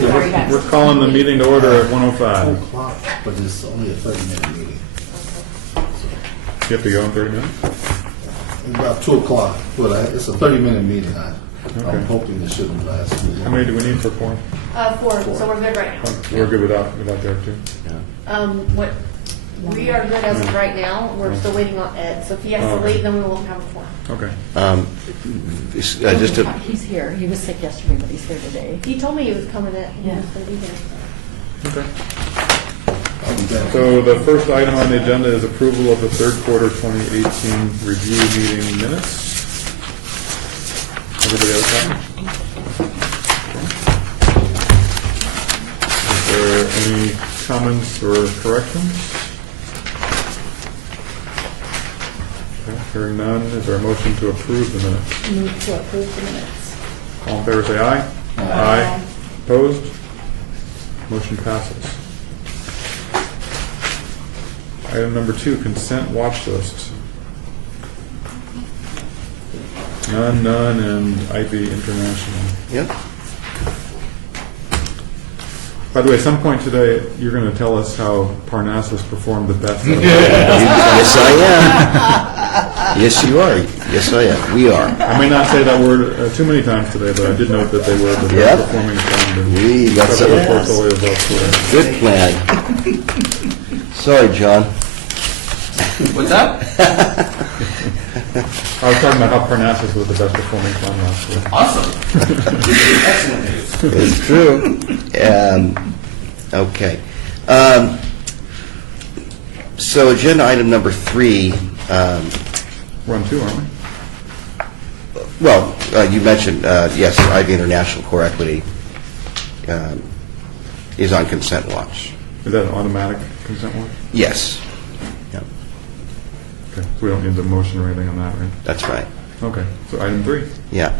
Sorry, guys. We're calling the meeting to order at 1:05. 2 o'clock, but it's only a 30-minute meeting. You have to go in 30 minutes? About 2 o'clock, but it's a 30-minute meeting. Okay. I'm hoping it shouldn't last too long. How many do we need for quorum? 4, so we're good right now. We're good without Derek too? What, we are good as of right now. We're still waiting on Ed, so if he has to leave, then we won't have a forum. Okay. Just to, He's here. He was sick yesterday, but he's here today. He told me he was coming in. He Yeah. was going to be here. Okay. I'll be back. So the first item on the agenda is approval of the third quarter 2018 review meeting minutes. Everybody have a copy? Is there any comments or corrections? Okay, hearing none, is there a motion to approve the minutes? Move to approve the minutes. All in favor say aye. Aye. Opposed? Motion passes. Item number 2, consent watch list. None, and IB International. yep. By the way, at some point today, you're going to tell us how Parnassus performed the best. Yes, I am. Yes, you are. Yes, I am. We are. I may not say that word too many times today, but I did note that they were the best Yep. performing fund in We got several some- portfolios elsewhere. Good plan. Sorry, John. What's up? I was talking about how Parnassus was the best performing fund last year. Awesome. Excellent news. It's true. Okay. So agenda item number 3, We're on 2, aren't we? well, you mentioned, yes, IB International Core Equity is on consent watch. Is that an automatic consent one? Yes. Yep, Okay, so we don't need the motion or anything on that, right? that's right. Okay, so item 3. Yeah.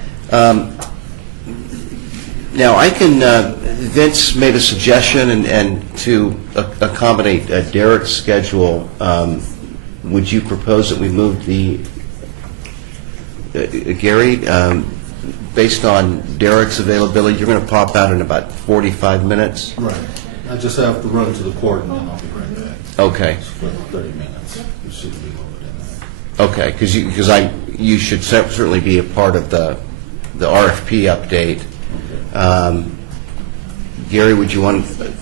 Now, I can, Vince made a suggestion, and to accommodate Derek's schedule, would you propose that we move the, Gary, based on Derek's availability, you're going to pop out in about 45 minutes? Right. I just have to run to the court and then I'll be right back. Okay. For 30 minutes. It shouldn't be longer than that. Okay, because you should certainly be a part of the RFP update. Gary, would you want to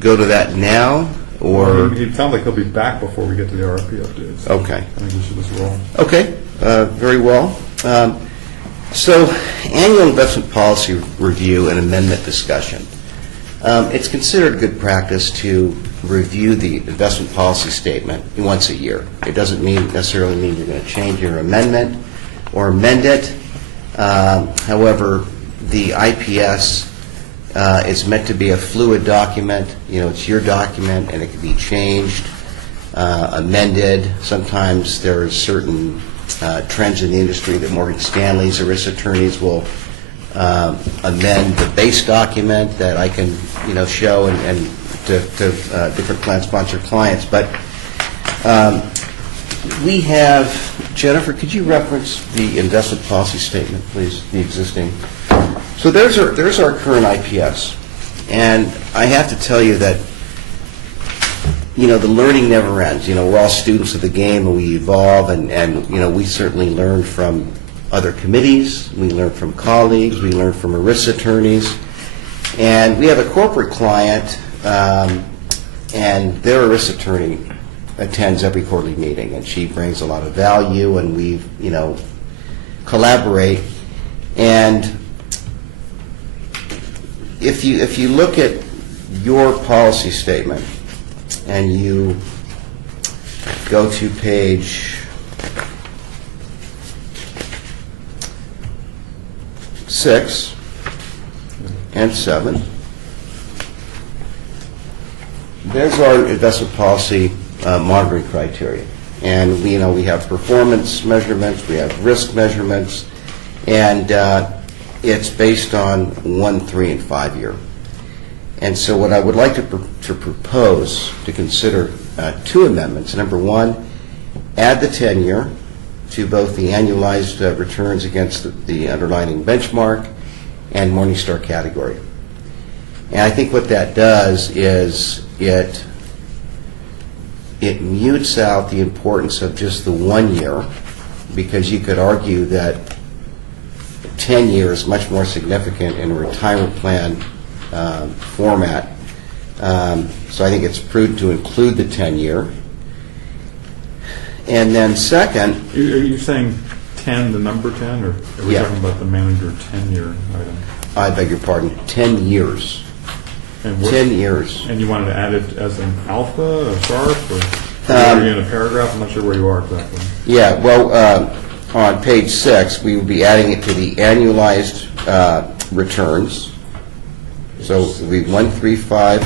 go to that now, or? It sounds like he'll be back before we get to the RFP updates. Okay. I think we should just roll. Okay, very well. So, annual investment policy review and amendment discussion. It's considered good practice to review the investment policy statement once a year. It doesn't necessarily mean you're going to change your amendment or amend it. However, the IPS is meant to be a fluid document. You know, it's your document, and it can be changed, amended. Sometimes there are certain trends in the industry that Morgan Stanley's or risk attorneys will amend the base document that I can, show and to different plan sponsor clients. But we have, Jennifer, could you reference the investment policy statement, please, the existing? So there's our current IPS, and I have to tell you that, the learning never ends. We're all students of the game, and we evolve, and we certainly learn from other committees, we learn from colleagues, we learn from risk attorneys, and we have a corporate client, and their risk attorney attends every quarterly meeting, and she brings a lot of value, and we, collaborate. And if you look at your policy statement and you go to page 6 and 7, there's our investment policy monitoring criteria. And we have performance measurements, we have risk measurements, and it's based on 1, 3, and 5 year. And so what I would like to propose to consider 2 amendments. Number 1, add the 10-year to both the annualized returns against the underlying benchmark and Morningstar category. And I think what that does is it mutes out the importance of just the 1 year, because you could argue that 10 years is much more significant in a retirement plan format. So I think it's prudent to include the 10-year. And then second, Are you saying 10, the number 10, or are we Yeah. talking about the manager tenure item? I beg your pardon, 10 years. And what- 10 years. And you wanted to add it as an alpha, a sharp, or are you in a paragraph? I'm not sure where you are exactly. Yeah, well, on page 6, we will be adding it to the annualized returns. So it will be 1, 3, 5,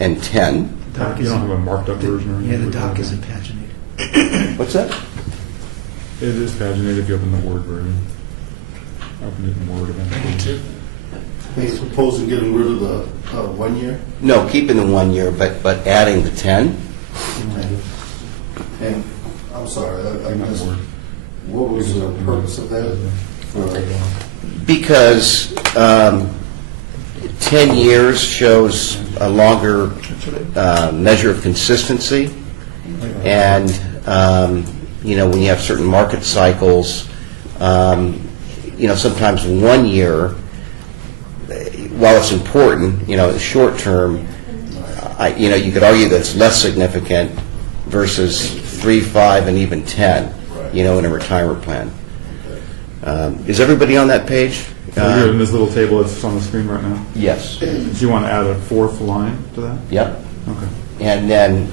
and 10. You don't have a marked up version or anything? Yeah, the doc isn't paginated. What's that? It is paginated if you open the Word version. Open it in Word eventually. He's proposing getting rid of the 1 year. No, keeping the 1 year, but adding the 10. And I'm sorry, I Not missed. Word. What was the purpose of that? Because 10 years shows a longer measure of consistency. And, when you have certain market cycles, sometimes 1 year, while it's important, short term, you could argue that it's less significant versus 3, 5, and even 10, in a retirement plan. Is everybody on that page? So you're in this little table that's on the screen right now? Yes. Do you want to add a fourth line to that? Yep. Okay. And then,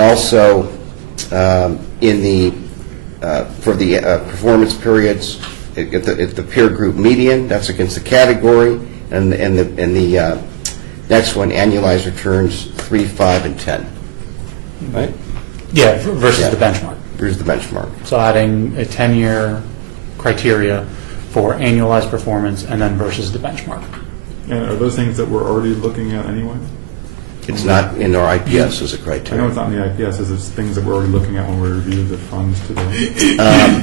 also in the for the performance periods, at the peer group median, that's against the category, and the next one, annualized returns 3, 5, and 10. Right? Yeah, versus Yeah. the benchmark. Here's the benchmark. So adding a 10-year criteria for annualized performance and then versus the benchmark. And are those things that we're already looking at anyway? It's not in our IPS as a I know criteria. it's not in the IPS, it's things that we're already looking at when we review the funds today.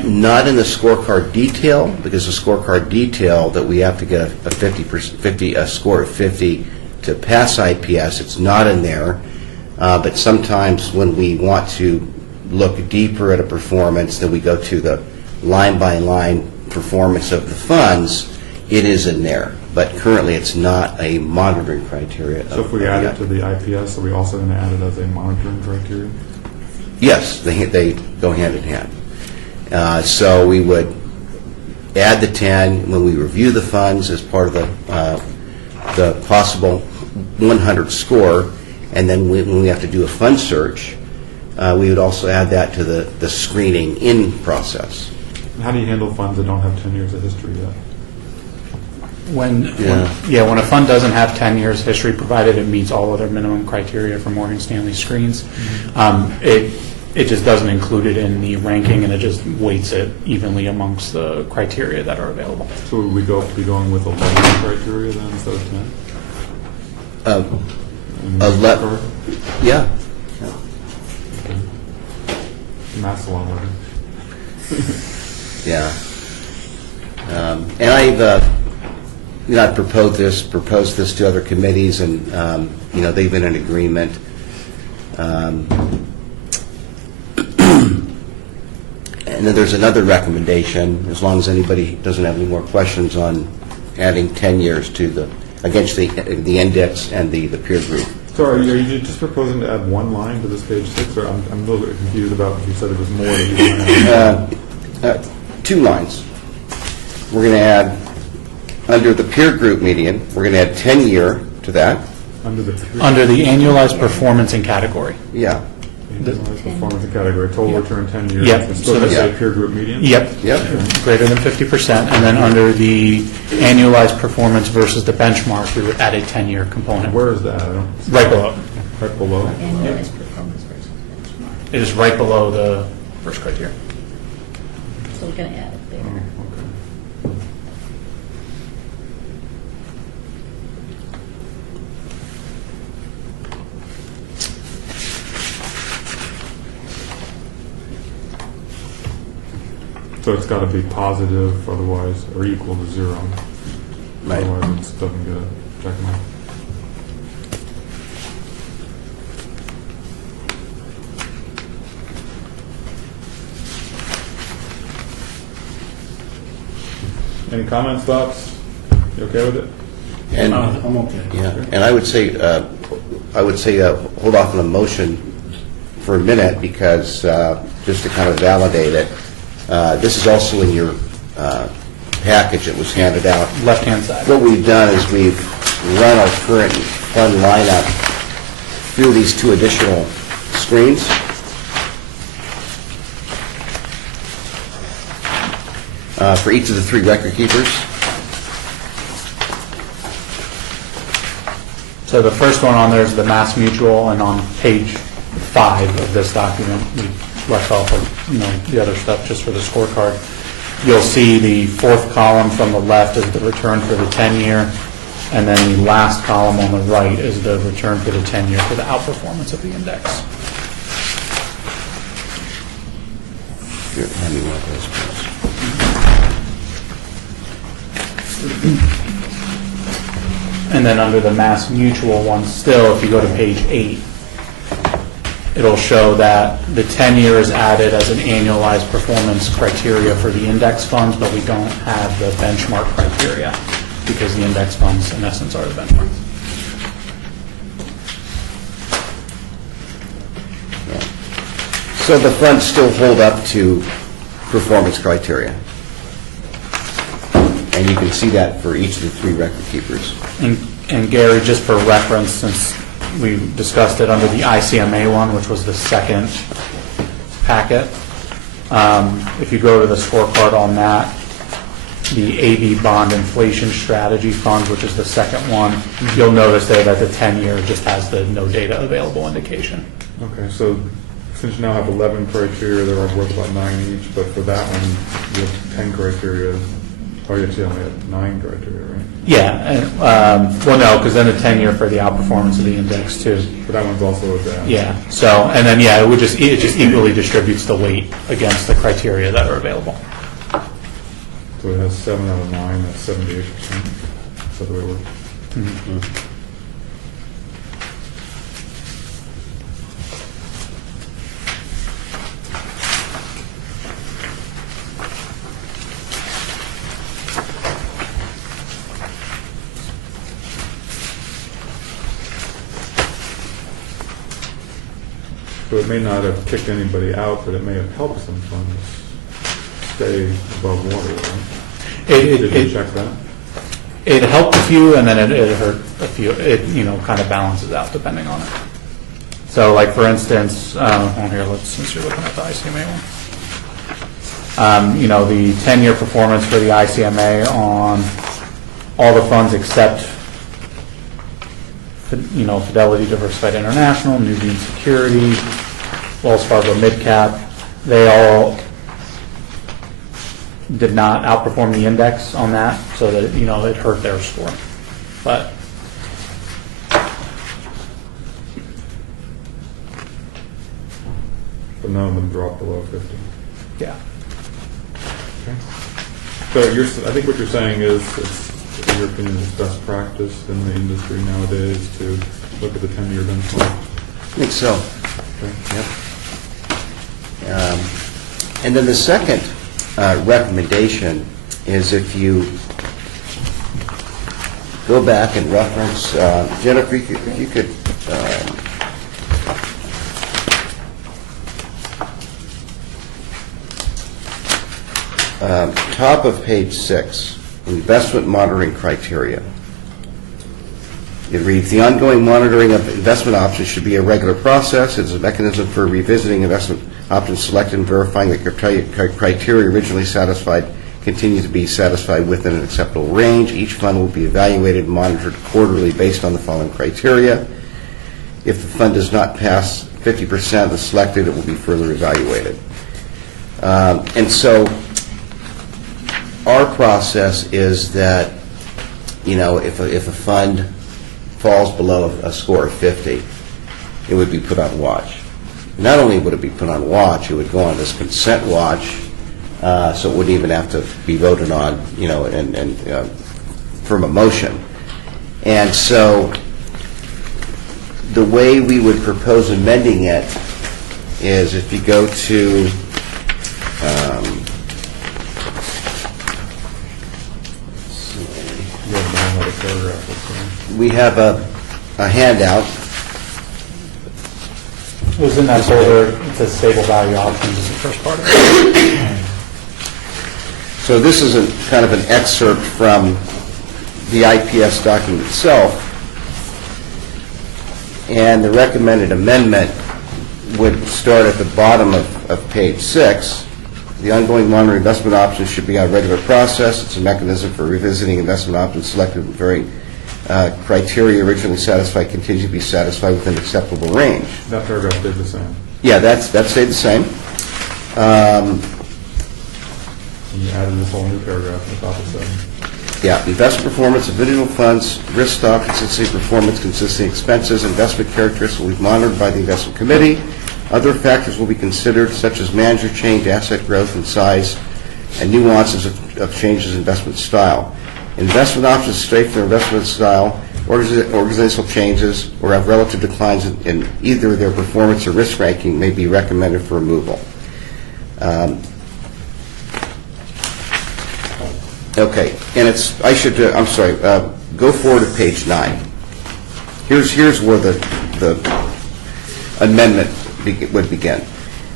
Not in the scorecard detail, because the scorecard detail that we have to get a score of 50 to pass IPS, it's not in there. But sometimes when we want to look deeper at a performance, then we go to the line-by-line performance of the funds, it is in there. But currently, it's not a monitoring criteria. So if we add it to the IPS, are we also going to add it as a monitoring criteria? Yes, they go hand in hand. So we would add the 10 when we review the funds as part of the possible 100 score, and then when we have to do a fund search, we would also add that to the screening in process. And how do you handle funds that don't have 10 years of history yet? When a fund doesn't have 10 years history, provided it meets all other minimum criteria for Morgan Stanley screens, it just doesn't include it in the ranking, and it just weights it evenly amongst the criteria that are available. So would we be going with 11 criteria then instead of 10? And 11. scorecard? Yeah. Math's a lot harder. Yeah. And I've proposed this to other committees, and they've been in agreement. And then there's another recommendation, as long as anybody doesn't have any more questions on adding 10 years to against the index and the peer group. So are you just proposing to add one line to this page 6, or I'm a little bit confused about if you said it was more that you want to add. 2 lines. We're going to add, under the peer group median, we're going to add 10-year to that. Under the annualized performance and category. Yeah. annualized performance and category, total return 10 years. Yep. It's still So going to say that's- peer group median? Yep. Yep. Greater than 50%. And then under the annualized performance versus the benchmark, we would add a 10-year component. Where is that? I don't- Right below. Right below? Annualized performance versus benchmark. It is right below the first criteria. So we're going to add it Oh, there. okay. So So it's got to be positive, otherwise, or equal to 0. Right. Otherwise, it doesn't get a check mark. Any comments, thoughts? You okay with it? And, I'm okay. yeah, and I would say, hold off on a motion for a minute, because just to kind of validate it, this is also in your package that was handed out. Left-hand side. What we've done is we've run our current fund lineup through these 2 additional screens. For each of the 3 record keepers. So the first one on there is the Mass Mutual, and on page 5 of this document, we left off of, the other stuff just for the scorecard. You'll see the 4th column from the left is the return for the 10-year, and then the last column on the right is the return for the 10-year for the outperformance of the index. Here, hand me one of those, please. And then under the Mass Mutual one still, if you go to page 8, it'll show that the 10-year is added as an annualized performance criteria for the index funds, but we don't have the benchmark criteria because the index funds, in essence, are the benchmark. So the funds still hold up to performance criteria. And you can see that for each of the 3 record keepers. And Gary, just for reference, since we discussed it under the ICMA one, which was the second packet, if you go to the scorecard on that, the AB Bond Inflation Strategy Fund, which is the second one, you'll notice there that the 10-year just has the no data available indication. Okay, so since you now have 11 criteria, they're all worth about 9 each, but for that one, you have 10 criteria. Oh, you actually only have 9 criteria, right? Yeah, and, well, no, because then the 10-year for the outperformance of the index too. But that one's also a dash. Yeah. So, and then it just equally distributes the weight against the criteria that are available. So it has 7 out of 9, that's 78%. Is that the way it works? Mm-hmm. So it may not have kicked anybody out, but it may have helped some funds stay above water, right? Did you check that? It helped a few, and then it hurt a few. It kind of balances out depending on it. So, like for instance, since you're looking at the ICMA one, the 10-year performance for the ICMA on all the funds except Fidelity Diversified International, Nuveen Security, Wells Fargo Midcap, they all did not outperform the index on that, so that it hurt their score. But none of them dropped below 50. yeah. Okay. So I think what you're saying is, in your opinion, it's best practice in the industry nowadays to look at the 10-year benchmark. I think so. Okay. Yep. And then the second recommendation is if you go back and reference, Jennifer, if you could top of page 6, investment monitoring criteria. It reads, the ongoing monitoring of investment options should be a regular process. It is a mechanism for revisiting investment options selected and verifying that criteria originally satisfied continue to be satisfied within an acceptable range. Each fund will be evaluated and monitored quarterly based on the following criteria. If the fund does not pass 50% of the selected, it will be further evaluated. And so our process is that, if a fund falls below a score of 50, it would be put on watch. Not only would it be put on watch, it would go on this consent watch so it wouldn't even have to be voted on, and from a motion. And so the way we would propose amending it is if you go to You have another paragraph. That's we have a handout. It was in that folder, it says stable value options is the first part of it. So this is kind of an excerpt from the IPS document itself. And the recommended amendment would start at the bottom of page 6. The ongoing monitoring investment options should be a regular process. It's a mechanism for revisiting investment options selected with varying criteria originally satisfied continue to be satisfied within acceptable range. That paragraph did the same. Yeah, that stayed the same. And you added this whole new paragraph on top of that. Yeah, investment performance of individual funds, risk stock, consistency, performance, consistency, expenses, investment characteristics will be monitored by the investment committee. Other factors will be considered, such as manager change, asset growth and size, and nuances of changes in investment style. Investment options stray from their investment style, organizational changes, or have relative declines in either their performance or risk ranking may be recommended for removal. Okay, and I'm sorry, go forward to page 9. Here's where the amendment would begin.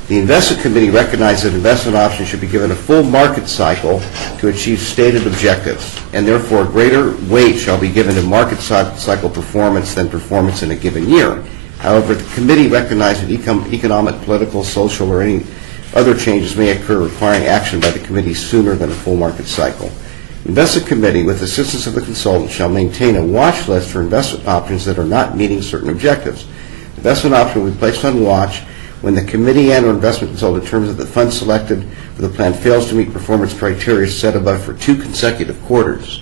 The investment committee recognizes that investment options should be given a full market cycle to achieve stated objectives, and therefore a greater weight shall be given to market cycle performance than performance in a given year. However, the committee recognizes that economic, political, social, or any other changes may occur requiring action by the committee sooner than a full market cycle. The investment committee, with assistance of the consultant, shall maintain a watch list for investment options that are not meeting certain objectives. The investment option will be placed on watch when the committee and/or investment consultant determines that the fund selected for the plan fails to meet performance criteria set above for 2 consecutive quarters.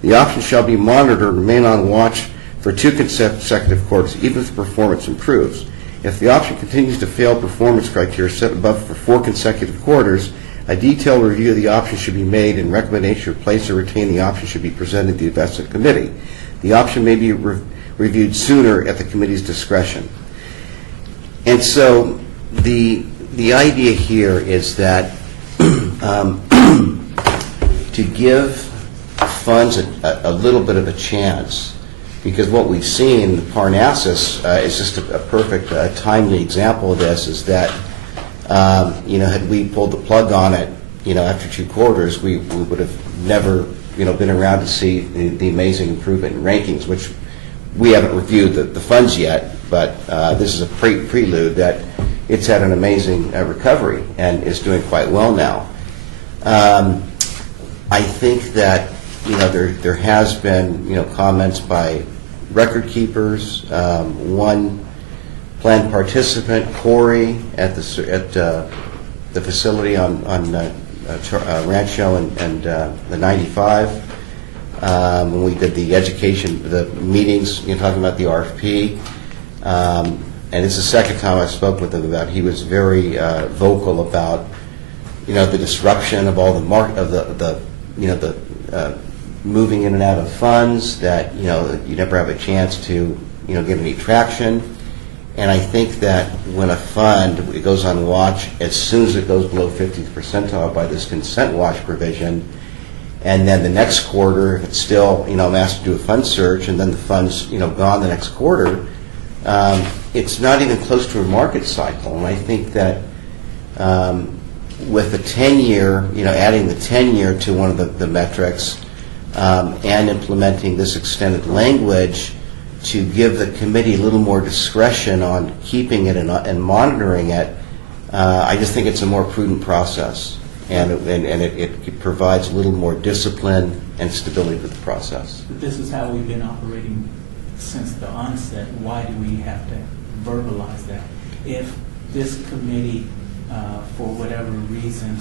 The option shall be monitored and remain on watch for 2 consecutive quarters, even if the performance improves. If the option continues to fail performance criteria set above for 4 consecutive quarters, a detailed review of the option should be made, and recommendation to replace or retain the option should be presented to the investment committee. The option may be reviewed sooner at the committee's discretion. And so the idea here is that to give funds a little bit of a chance, because what we've seen, Parnassus is just a perfect, timely example of this, is that, had we pulled the plug on it, after 2 quarters, we would have never, been around to see the amazing improvement in rankings, which we haven't reviewed the funds yet, but this is a prelude that it's had an amazing recovery and is doing quite well now. I think that there has been comments by record keepers. One planned participant, Corey, at the facility on Rancho and the 95. When we did the the meetings, talking about the RFP, and it's the second time I spoke with him about. He was very vocal about, the disruption of all the moving in and out of funds. That you never have a chance to get any traction. And I think that when a fund it goes on watch, as soon as it goes below 50th percentile by this consent watch provision. And then the next quarter, if it's still, I'm asked to do a fund search, and then the fund's, gone the next quarter, it's not even close to a market cycle. And I think that with the 10-year, adding the 10-year to one of the metrics and implementing this extended language to give the committee a little more discretion on keeping it and monitoring it, I just think it's a more prudent process. And it provides a little more discipline and stability to the process. This is how we've been operating since the onset. Why do we have to verbalize that? If this committee, for whatever reason,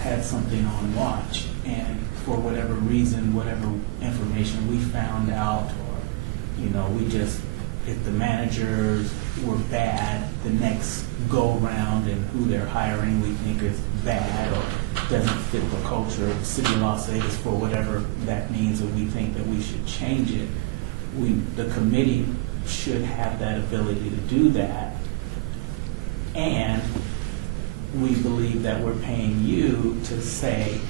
had something on watch, and for whatever reason, whatever information we found out, or we just if the managers were bad, the next go-round and who they're hiring we think is bad or doesn't fit the culture of the city of Las Vegas for whatever that means, and we think that we should change it, the committee should have that ability to do that. And we believe that we're paying you to say,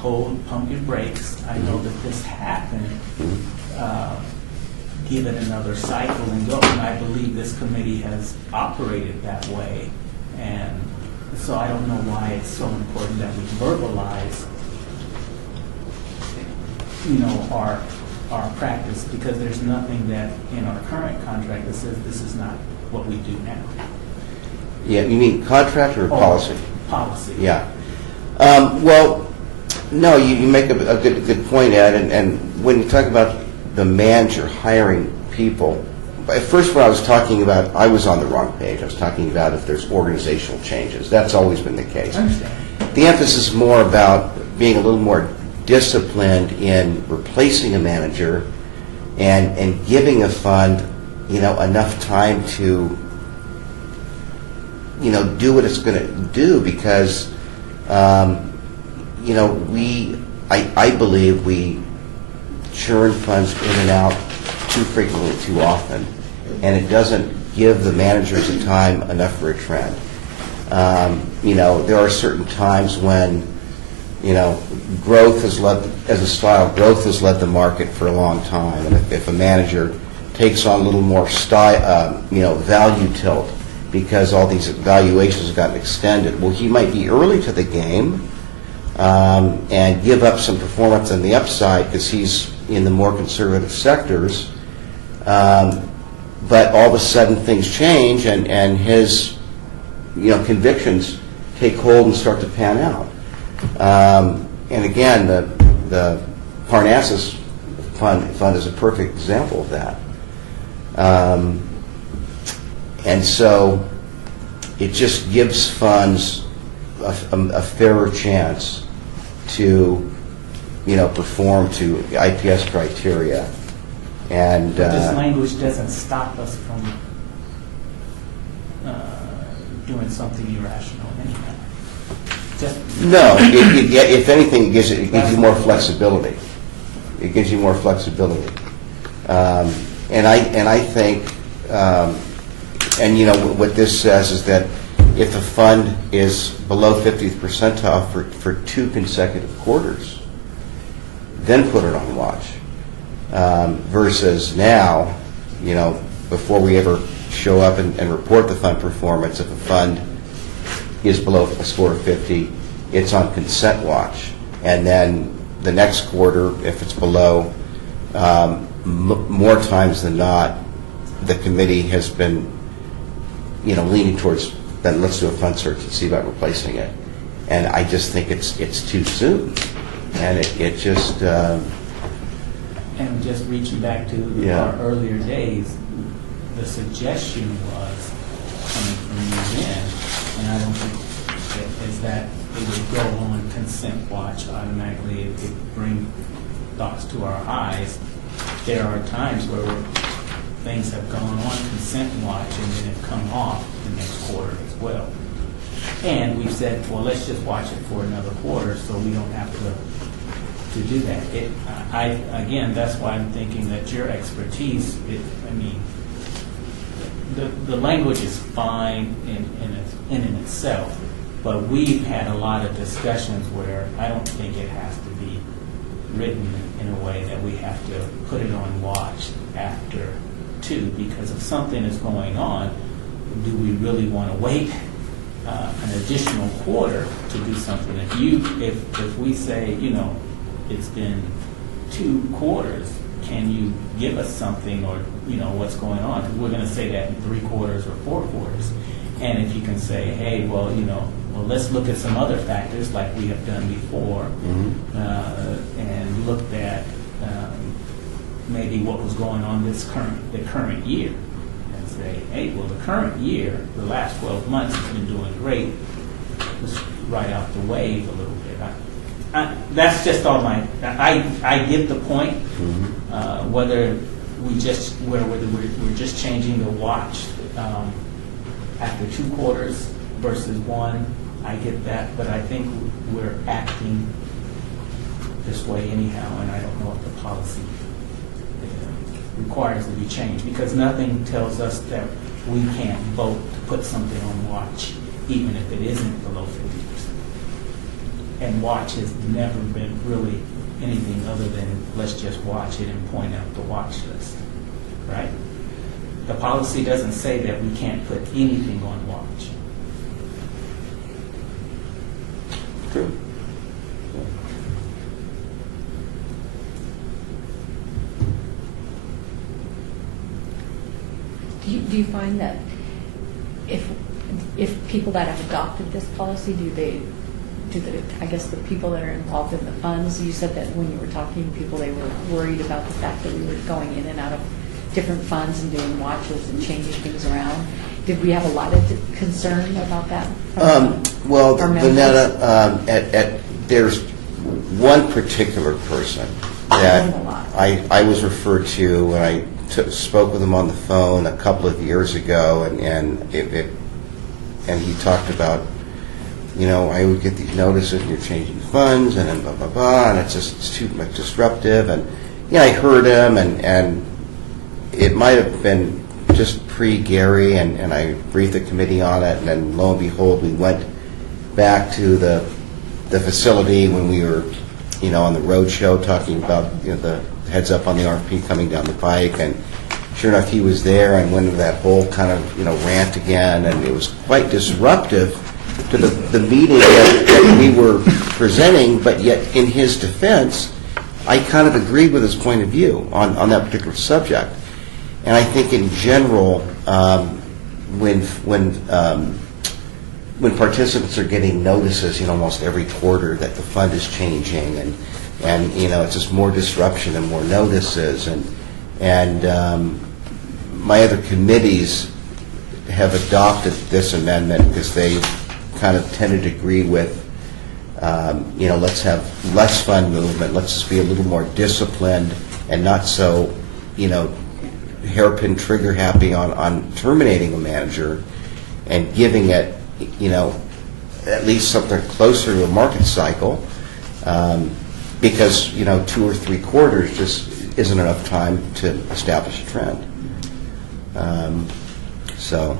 pump your brakes. I know that this happened. Give it another cycle and go. And I believe this committee has operated that way. And so I don't know why it's so important that we verbalize, our practice, because there's nothing that in our current contract that says this is not what we do now. Yeah, you mean contract or policy? Policy. Yeah. Well, no, you make a good point, Ed, and when you talk about the manager hiring people, at first when I was talking about, I was on the wrong page. I was talking about if there's organizational changes. That's always been the case. I understand. The emphasis is more about being a little more disciplined in replacing a manager and giving a fund, enough time to, do what it's going to do, because, I believe we churn funds in and out too frequently, too often, and it doesn't give the managers the time enough for a trend. There are certain times when, growth has led, as a style, growth has led the market for a long time, and if a manager takes on a little more style, value tilt, because all these valuations have gotten extended, well, he might be early to the game and give up some performance on the upside because he's in the more conservative sectors. But all of a sudden things change and his convictions take hold and start to pan out. And again, the Parnassus fund is a perfect example of that. And so it just gives funds a fairer chance to, perform to IPS criteria. And But this language doesn't stop us from doing something irrational anyway. no, if anything, it gives you more flexibility. It gives you more flexibility. And I think, what this says is that if a fund is below 50th percentile for 2 consecutive quarters, then put it on watch. Versus now, before we ever show up and report the fund performance, if a fund is below a score of 50, it's on consent watch. And then the next quarter, if it's below, more times than not, the committee has been, leaning towards, then let's do a fund search and see about replacing it. And I just think it's too soon. And it just... And just reaching back to our earlier days, the suggestion was coming from you then, and I don't think is that it would go on consent watch automatically. It would bring thoughts to our eyes. There are times where things have gone on consent watch and then have come off the next quarter as well. And we've said, well, let's just watch it for another quarter so we don't have to do that. Again, that's why I'm thinking that your expertise, the language is fine in itself, but we've had a lot of discussions where I don't think it has to be written in a way that we have to put it on watch after 2, because if something is going on, do we really want to wait an additional quarter to do something? If we say, it's been 2 quarters, can you give us something, or what's going on? Because we're going to say that in 3 quarters or 4 quarters. And if you can say, hey, well, let's look at some other factors like we have done before, and looked at maybe what was going on the current year, and say, hey, well, the current year, the last 12 months has been doing great. Let's ride out the wave a little bit. That's just all I get the point. Whether we're just changing the watch after 2 quarters versus 1. I get that, but I think we're acting this way anyhow, and I don't know if the policy requires to be changed, because nothing tells us that we can't vote to put something on watch, even if it isn't below 50%. And watch has never been really anything other than let's just watch it and point out the watch list, right? The policy doesn't say that we can't put anything on watch. True. Do you find that if people that have adopted this policy, I guess the people that are involved in the funds, you said that when you were talking to people, they were worried about the fact that we were going in and out of different funds and doing watches and changing things around. Did we have a lot of concern about that? Well, our members? Vanetta, there's one particular person that I was referred to when I spoke with him on the phone a couple of years ago, and he talked about, I would get these notices and you're changing funds and then blah, blah, blah, and it's too much disruptive. And I heard him, and it might have been just pre-Gary, and I briefed the committee on it, and then lo and behold, we went back to the facility when we were, on the road show talking about, the heads up on the RFP coming down the pike, and sure enough, he was there and went into that whole kind of, rant again, and it was quite disruptive to the meeting that we were presenting, but yet in his defense, I kind of agreed with his point of view on that particular subject. And I think in general, when participants are getting notices, almost every quarter that the fund is changing, and it's just more disruption and more notices, and my other committees have adopted this amendment because they kind of tended to agree with, let's have less fund movement, let's just be a little more disciplined and not so, hairpin trigger happy on terminating a manager and giving it, at least something closer to a market cycle, because, 2 or 3 quarters just isn't enough time to establish a trend. So.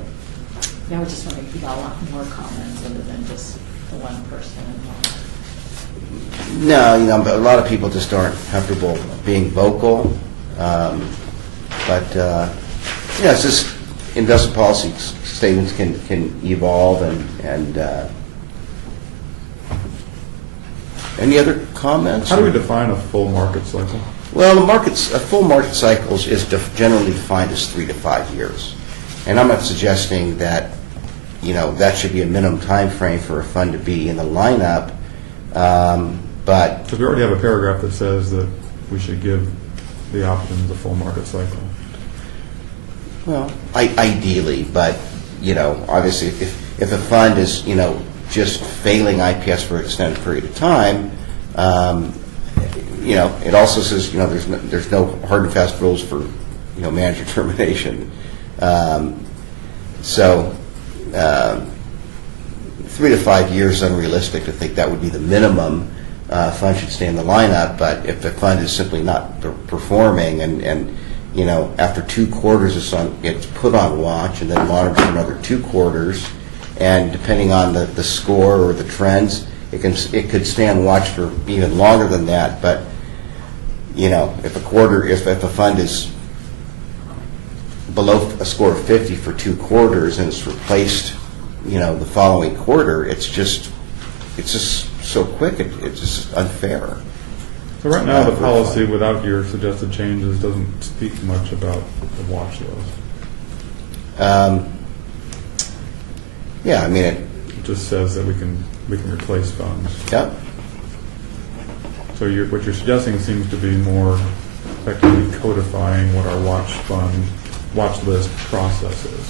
Yeah, I was just wondering if you got a lot more comments other than just the one person involved. No, a lot of people just aren't comfortable being vocal. But it's just investment policy statements can evolve, and any other comments? How do we define a full market cycle? Well, a full market cycle is generally defined as 3 to 5 years, and I'm not suggesting that that should be a minimum time frame for a fund to be in the lineup, but Because we already have a paragraph that says that we should give the options a full market cycle. well, ideally, but obviously, if a fund is just failing IPS for an extended period of time. It also says, there's no hard and fast rules for, manager termination. So 3 to 5 years is unrealistic to think that would be the minimum fund should stay in the lineup. But if the fund is simply not performing, and after 2 quarters it's put on watch and then monitored for another 2 quarters, and depending on the score or the trends, it could stay on watch for even longer than that. But if a fund is below a score of 50 for 2 quarters and it's replaced, the following quarter, it's just so quick. It's just unfair. So right now, the policy, without your suggested changes, doesn't speak much about the watch list. It just says that we can replace funds. Yep. So what you're suggesting seems to be more effectively codifying what our watch list process is.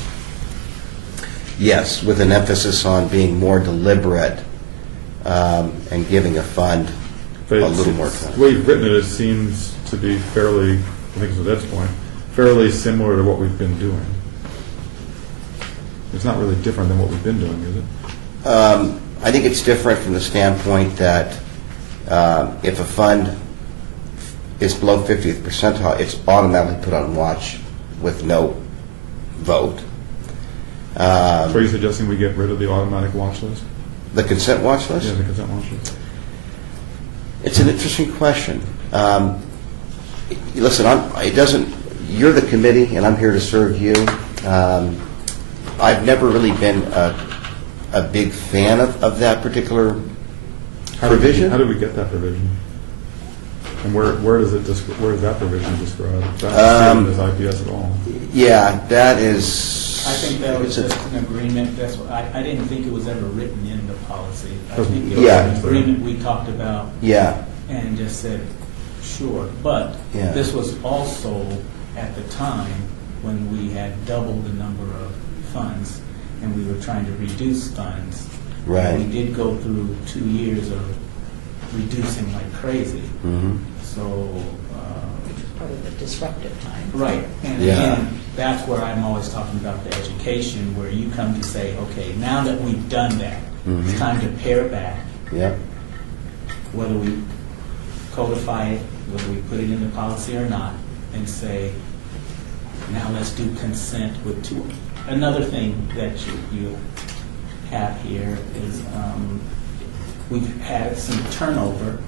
Yes, with an emphasis on being more deliberate and giving a fund a little more time. The way you've written it seems to be fairly, I think it's at this point, fairly similar to what we've been doing. It's not really different than what we've been doing, is it? I think it's different from the standpoint that if a fund is below 50th percentile, it's automatically put on watch with no vote. So are you suggesting we get rid of the automatic watch list? The consent watch list? Yeah, the consent watch list. It's an interesting question. Listen, you're the committee, and I'm here to serve you. I've never really been a big fan of that particular provision. How did we get that provision? And where does that provision describe? It's not in this IPS at all. Yeah, that is. I think that was just an agreement. That's what, I didn't think it was ever written in the policy. I think it was an agreement we talked about. Yeah. And just said, sure. But Yeah. this was also at the time when we had doubled the number of funds and we were trying to reduce funds. Right. And we did go through 2 years of reducing like crazy. Mm-hmm. So, Which is part of the disruptive time. right. And Yeah. again, that's where I'm always talking about the education, where you come to say, okay, now that we've done that, Mhm. it's time to pare back, Yep. whether we codify it, whether we put it in the policy or not, and say, now let's do consent with two. Another thing that you have here is we've had some turnover,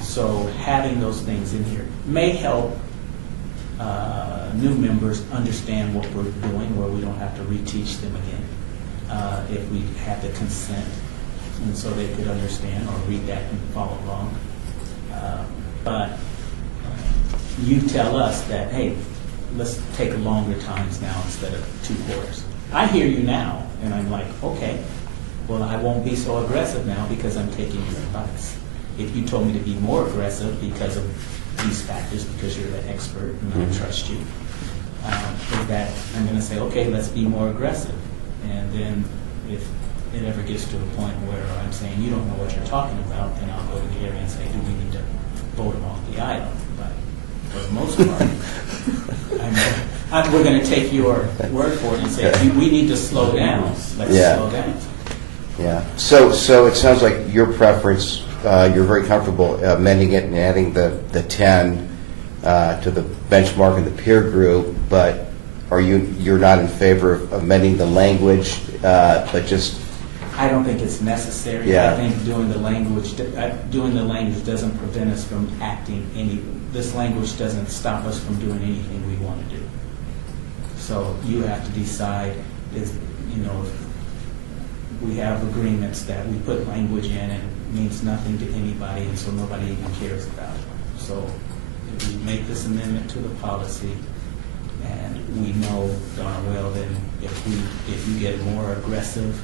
so having those things in here may help new members understand what we're doing, where we don't have to reteach them again. If we have the consent, and so they could understand or read that and follow along. But you tell us that, hey, let's take longer times now instead of 2 quarters. I hear you now, and I'm like, okay, well, I won't be so aggressive now because I'm taking your advice. If you told me to be more aggressive because of these factors, because you're the expert and I trust you, is that I'm going to say, okay, let's be more aggressive. And then if it ever gets to a point where I'm saying you don't know what you're talking about, then I'll go to the area and say, do we need to vote them off the island? But for the most part, we're going to take your word for it and say, we need to slow down. Let's slow down. Yeah. So it sounds like your preference, you're very comfortable amending it and adding the 10 to the benchmark and the peer group, but you're not in favor of amending the language, but just. I don't think it's necessary. Yeah. I think doing the language doesn't prevent us from acting this language doesn't stop us from doing anything we want to do. So you have to decide if we have agreements that we put language in and it means nothing to anybody, and so nobody even cares about it. So if we make this amendment to the policy, and we know darn well that if you get more aggressive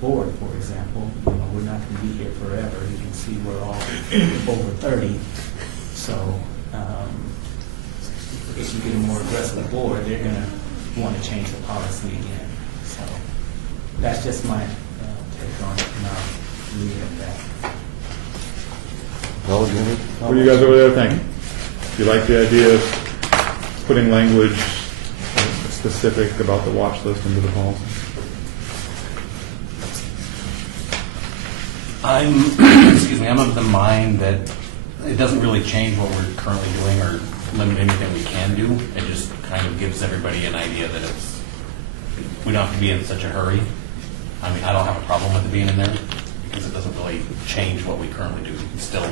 board, for example, we're not going to be here forever. You can see we're all over 30. So if you get a more aggressive board, they're going to want to change the policy again. So that's just my take on it, and I'll leave it at that. Well, Jimmy? What do you guys over there think? Do you like the idea of putting language specific about the watch list into the policy? I'm of the mind that it doesn't really change what we're currently doing or limit anything we can do. It just kind of gives everybody an idea that we don't have to be in such a hurry. I mean, I don't have a problem with it being in there because it doesn't really change what we currently do. We can still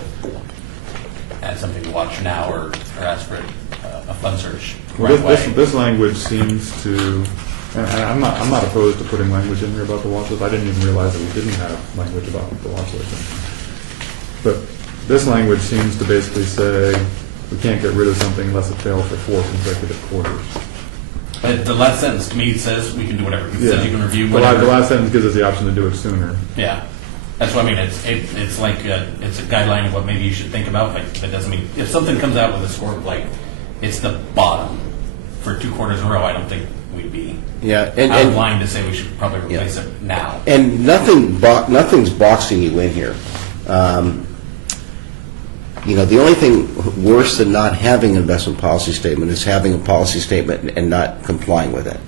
add something to watch now or ask for a fund search right away. This language seems to, and I'm not opposed to putting language in here about the watch list. I didn't even realize that we didn't have language about the watch list. But this language seems to basically say we can't get rid of something unless it failed for 4 consecutive quarters. But the last sentence to me says we can do whatever. It says you can review whatever. The last sentence gives us the option to do it sooner. Yeah. That's what I mean. It's like it's a guideline of what maybe you should think about. Like that doesn't mean if something comes out with a score of like it's the bottom for 2 quarters in a row. I don't think we'd be out of line to say we should probably replace it now. And nothing's boxing you in here. the only thing worse than not having an investment policy statement is having a policy statement and not complying with it.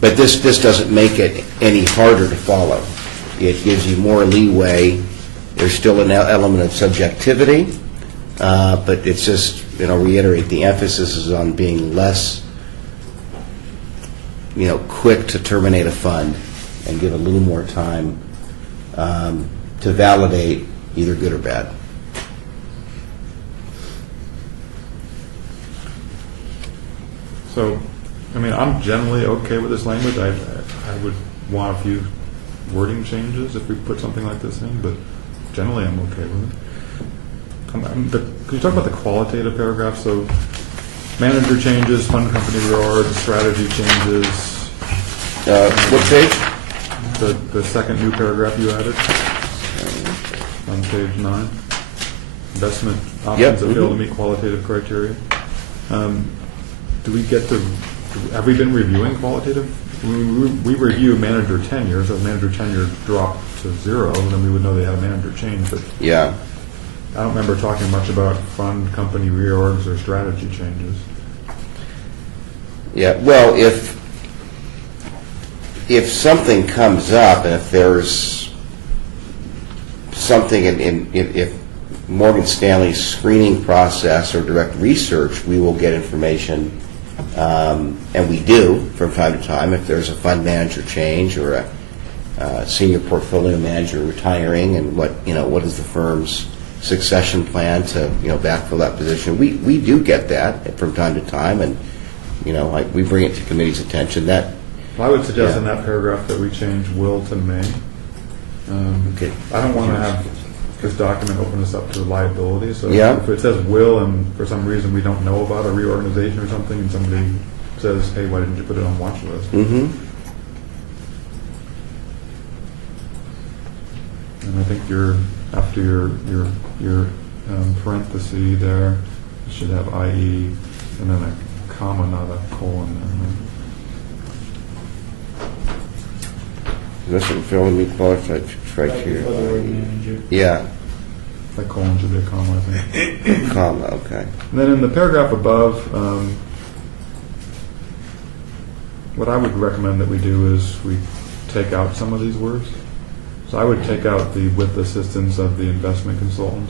But this doesn't make it any harder to follow. It gives you more leeway. There's still an element of subjectivity, but it's just, reiterate, the emphasis is on being less, quick to terminate a fund and give a little more time to validate either good or bad. So, I'm generally okay with this language. I would want a few wording changes if we put something like this in, but generally I'm okay with it. Could you talk about the qualitative paragraph? So, manager changes, fund company reorg, strategy changes. What page? The second new paragraph you added on page 9. Investment options that fail to meet qualitative criteria. Do we get to? Have we been reviewing qualitative? We review manager tenure, so if manager tenure dropped to 0, then we would know they had a manager change. But Yeah. I don't remember talking much about fund company reorgs or strategy changes. Yeah. Well, if something comes up, and if there's something if Morgan Stanley's screening process or direct research, we will get information. And we do from time to time if there's a fund manager change or a senior portfolio manager retiring, and what is the firm's succession plan to backfill that position. We do get that from time to time, and we bring it to committee's attention. That I would suggest in that paragraph that we change will to may. Okay. I don't want to have this document open us up to liability. So Yeah. if it says will and for some reason we don't know about a reorganization or something, and somebody says, hey, why didn't you put it on watch list? Mm-hmm. And I think after your parenthesis there, you should have IE and then a comma, not a colon there. Doesn't fail to meet qualified criteria. Yeah. That colon should be a comma, I think. Comma. Okay. And then in the paragraph above, what I would recommend that we do is we take out some of these words. So I would take out the with assistance of the investment consultant.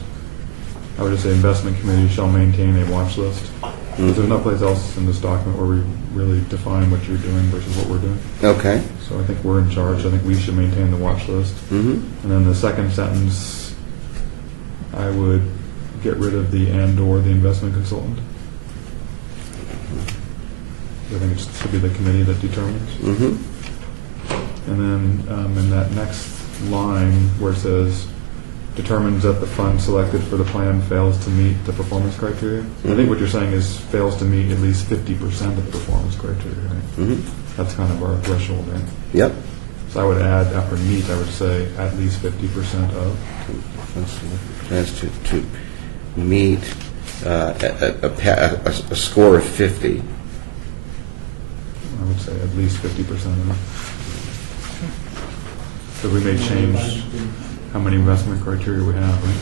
I would just say investment committee shall maintain a watch list. There's no place else in this document where we really define what you're doing versus what we're doing. Okay. So I think we're in charge. I think we should maintain the watch list. Mm-hmm. And then the second sentence, I would get rid of the and or the investment consultant. I think it should be the committee that determines. Mm-hmm. And then in that next line where it says determines that the fund selected for the plan fails to meet the performance criteria. I think what you're saying is fails to meet at least 50% of the performance criteria. Right? Mm-hmm. That's kind of our threshold, right? Yep. So I would add after meet, I would say at least 50% of. That's to meet a score of 50. I would say at least 50% of. So we may change how many investment criteria we have, right?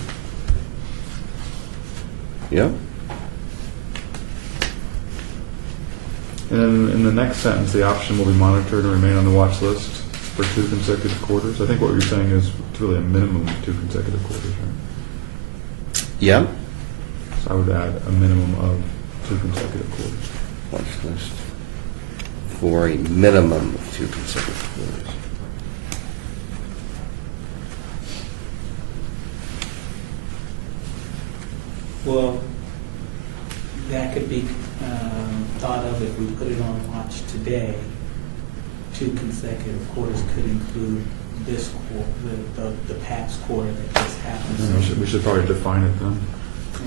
Yep. And then in the next sentence, the option will be monitored and remain on the watch list for 2 consecutive quarters. I think what you're saying is it's really a minimum of 2 consecutive quarters, right? Yep. So I would add a minimum of 2 consecutive quarters. Watch list for a minimum of 2 consecutive quarters. Well, that could be thought of if we put it on watch today. 2 consecutive quarters could include this quarter, the past quarter that just happened. We should probably define it then,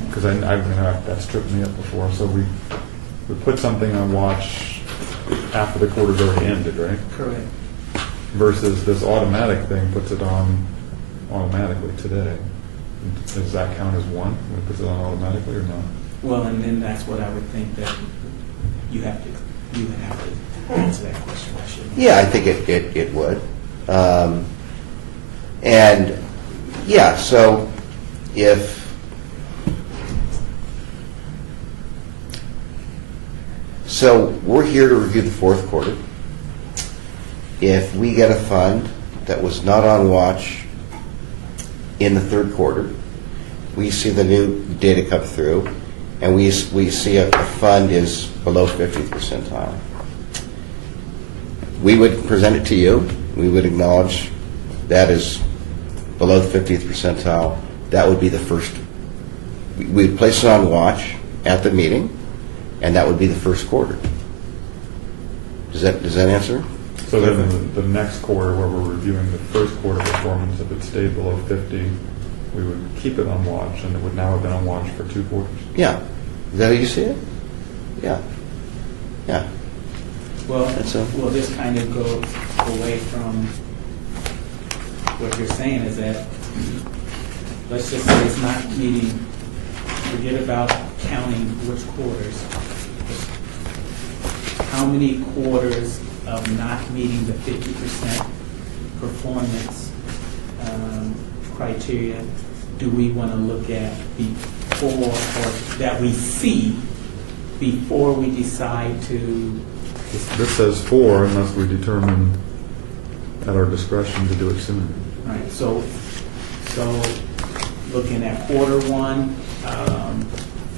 because that's tripped me up before. So we put something on watch after the quarter's already ended, right? Correct. Versus this automatic thing puts it on automatically today. Does that count as one when it puts it on automatically or not? Well, and then that's what I would think that you would have to answer that question. Yeah, I think it would. And Yeah, so if, so we're here to review the fourth quarter. If we get a fund that was not on watch in the third quarter, we see the new data come through, and we see a fund is below 50th percentile. We would present it to you. We would acknowledge that is below the 50th percentile. That would be the first. We'd place it on watch at the meeting, and that would be the first quarter. Does that answer? So then the next quarter, where we're reviewing the first quarter performance, if it stayed below 50, we would keep it on watch, and it would now have been on watch for 2 quarters. Yeah. Is that how you see it? Yeah. Yeah. Well, That's a- well, this kind of goes away from what you're saying is that, let's just say it's not meeting, forget about counting which quarters. How many quarters of not meeting the 50% performance criteria do we want to look at before, or that we see before we decide to? This says 4 unless we determine at our discretion to do it sooner. Right, so looking at quarter one,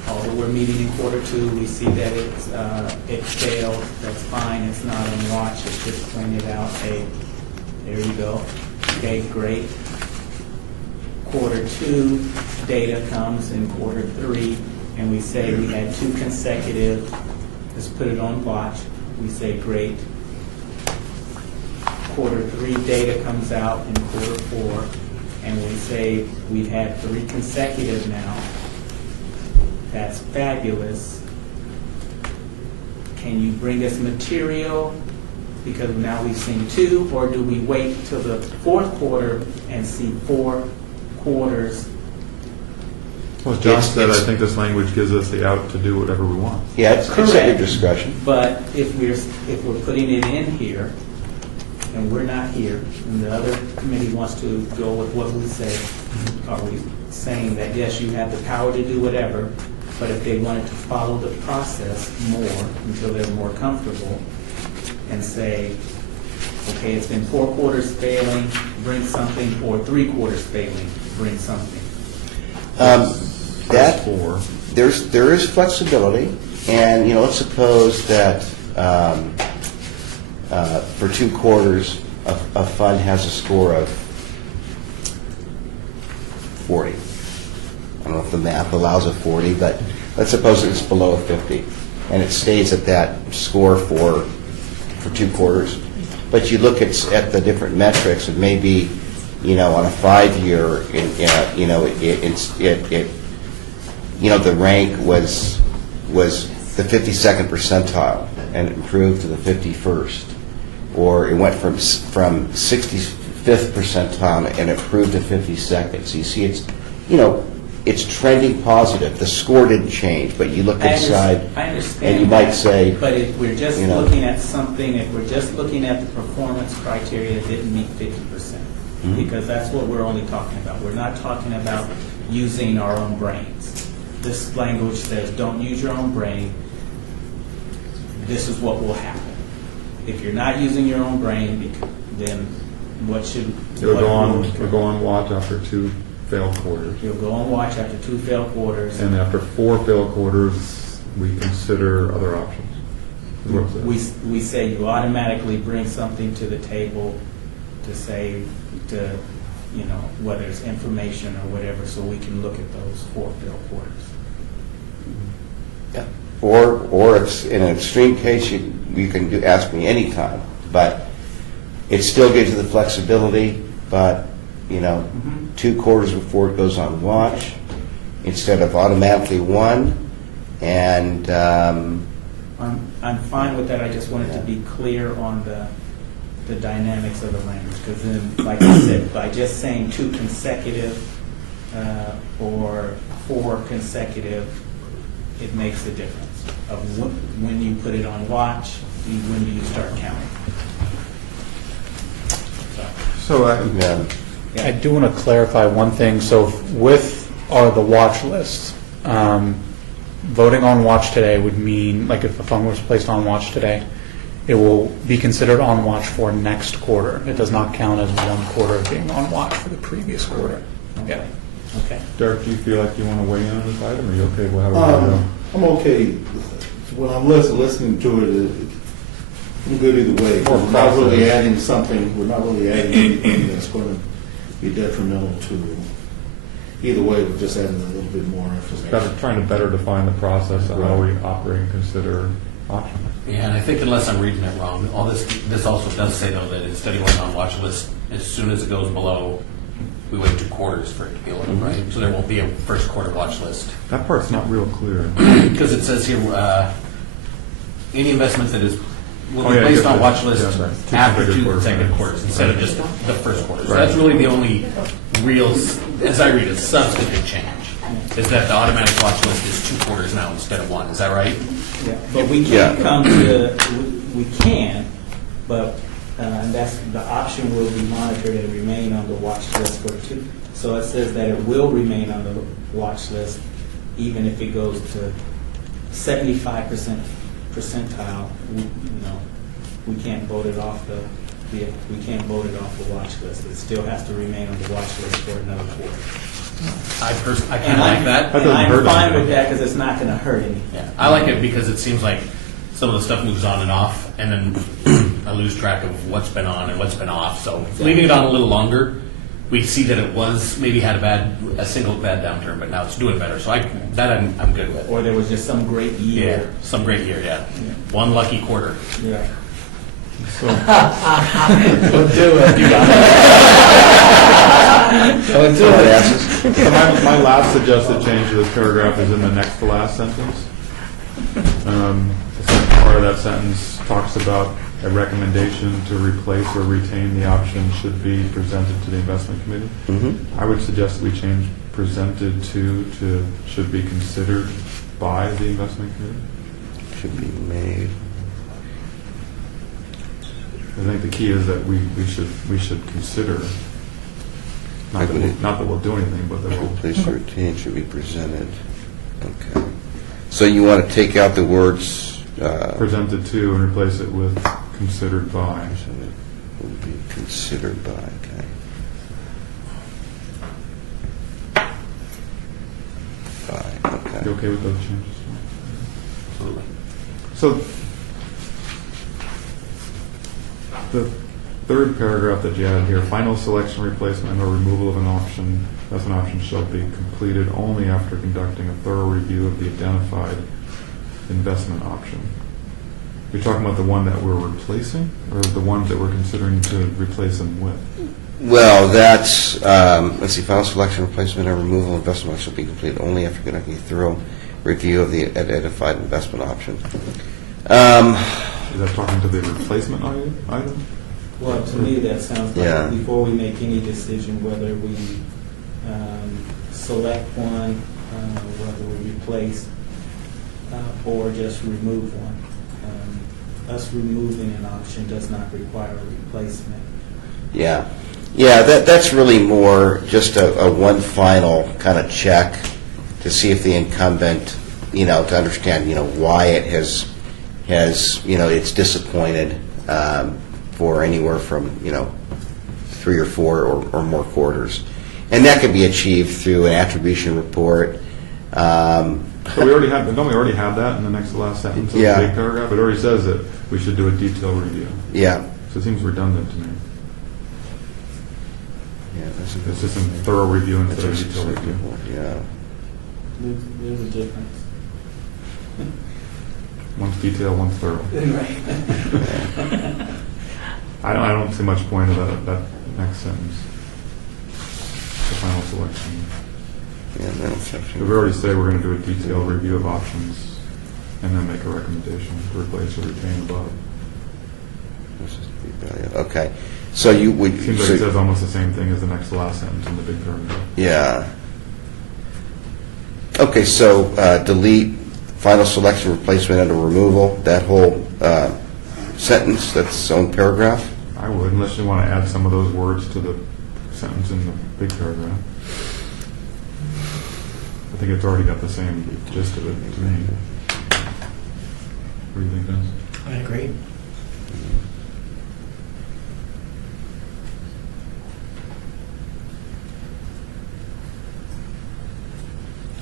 although we're meeting in quarter two, we see that it failed, that's fine, it's not on watch, it's just pointed out, hey, there you go, okay, great. Quarter two, data comes in quarter three, and we say we had 2 consecutive, let's put it on watch, we say great. Quarter three data comes out in quarter four, and we say we've had 3 consecutive now. That's fabulous. Can you bring us material? Because now we've seen 2, or do we wait till the fourth quarter and see 4 quarters? Well, as Josh It's- said, I it's- think this language gives us the out to do whatever we want. Yeah, it's at your Correct. discretion. But if we're putting it in here, and we're not here, and the other committee wants to go with what we say, are we saying that, yes, you have the power to do whatever, but if they wanted to follow the process more until they're more comfortable, and say, okay, it's been 4 quarters failing, bring something, or 3 quarters failing, bring something. That 4. there is flexibility, and let's suppose that for 2 quarters a fund has a score of 40. I don't know if the math allows a 40, but let's suppose it's below a 50, and it stays at that score for 2 quarters. But you look at the different metrics, and maybe on a 5-year, the rank was the 52nd percentile, and it improved to the 51st, or it went from 65th percentile and improved to 52nd. So you see, it's trending positive. The score didn't change, but you look inside, I understand and you might that, say, but if we're just you know. looking at something, if we're just looking at the performance criteria that didn't meet 50%, Mhm. because that's what we're only talking about. We're not talking about using our own brains. This language says, don't use your own brain. This is what will happen. If you're not using your own brain, then what should... It'll what go on. rules- It'll go on watch after 2 failed quarters, You'll go on watch after 2 failed quarters. and after 4 failed quarters, we consider other options. Is what it says. We say you automatically bring something to the table to say, whether it's information or whatever, so we can look at those 4 failed quarters. Yeah. Or if in an extreme case, you can ask me anytime, but it still gives you the flexibility, but 2 quarters before it goes on watch instead of automatically 1, and I'm fine with that, I just wanted to be clear on the dynamics of the language, because then, like I said, by just saying 2 consecutive or 4 consecutive, it makes a difference of when you put it on watch, when do you start counting. So, So yeah. I do want to clarify one thing. So with the watch list, voting on watch today would mean, like if a fund was placed on watch today, it will be considered on watch for next quarter. It does not count as one quarter of being on watch for the previous quarter. Yeah. Okay. Derek, do you feel like you want to weigh in on this item, or are you okay with how we go? I'm okay. When I'm listening to it, I'm good either way. More We're not really process. adding something, we're not really adding anything that's going to be detrimental to, either way, we're just adding a little bit more information. Trying to better define the process of how we operate and consider options. Yeah, and I think unless I'm reading it wrong, all this also does say though that instead of going on watch list, as soon as it goes below, we wait 2 quarters for it to be low, right? So there won't be a first quarter watch list. That part's not real clear. Because it says here, any investment that is, will Oh, be yeah, placed good on point. watch list Yeah, right. Two after consecutive 2 quarters, consecutive right. quarters, instead of just the first quarter. So Right. that's really the only real, as I read it, substantive change, is that the automatic watch list is 2 quarters now instead of 1. Is that right? Yeah, but we Yeah. can come to, we can, but that's, the option will be monitored and remain on the watch list for 2. So it says that it will remain on the watch list even if it goes to 75% percentile. We can't vote it off we can't vote it off the watch list. It still has to remain on the watch list for another quarter. I kind And of like that. That doesn't I'm hurt fine anything. with that because it's not going to hurt anything. Yeah, I like it because it seems like some of the stuff moves on and off, and then I lose track of what's been on and what's been off. So leaving it on a little longer, we see that it was maybe had a single bad downturn, but now it's doing better. So I'm good with. Or there was just some great Yeah, year. some great year. Yeah, one lucky quarter. Yeah. So, Don't do it. You got it. Don't do Someone it. asks us. so my last suggested change to this paragraph is in the next to last sentence. The second part of that sentence talks about a recommendation to replace or retain the option should be presented to the investment committee. I would suggest we change presented to should be considered by the investment committee. Should be made. I think the key is that we should consider, not that we'll do anything, but that we'll. Replace or retain should be presented. Okay. So you want to take out the words, Presented to and replace it with considered by. presented will be considered by, okay. By, okay. You okay with those changes? Absolutely. So, the third paragraph that you added here, final selection, replacement, or removal of an option, investment option shall be completed only after conducting a thorough review of the identified investment option. You're talking about the one that we're replacing, or the ones that we're considering to replace them with? Well, that's, let's see, final selection, replacement, or removal of investment shall be completed only after conducting a thorough review of the identified investment option. Is that talking to the replacement item? Well, to me, that sounds Yeah. like before we make any decision whether we select one, whether we replace or just remove one. Us removing an option does not require a replacement. Yeah. Yeah, that's really more just a one final kind of check to see if the incumbent, to understand, why it has, it's disappointed for anywhere from, 3 or 4 or more quarters. And that can be achieved through an attribution report. So we already have, don't we already have that in the next to last sentence of Yeah. the big paragraph? It already says that we should do a detailed review. Yeah. So it seems redundant to me. Yeah, that's a It's just a thorough review instead of that's a detailed review. Yeah. There's a difference. One's detailed, one's thorough. Right. I don't see much point of that next sentence. The final selection. Yeah, no exception. We already say we're going to do a detailed review of options and then make a recommendation to replace or retain above. This is the value. Okay. So you would. It seems like so- it says almost the same thing as the next to last sentence in the big paragraph. Yeah. Okay, so delete final selection, replacement, and removal, that whole sentence, that's its own paragraph? I would, unless you want to add some of those words to the sentence in the big paragraph. I think it's already got the same gist of it to me. What do you think, Dennis? I agree.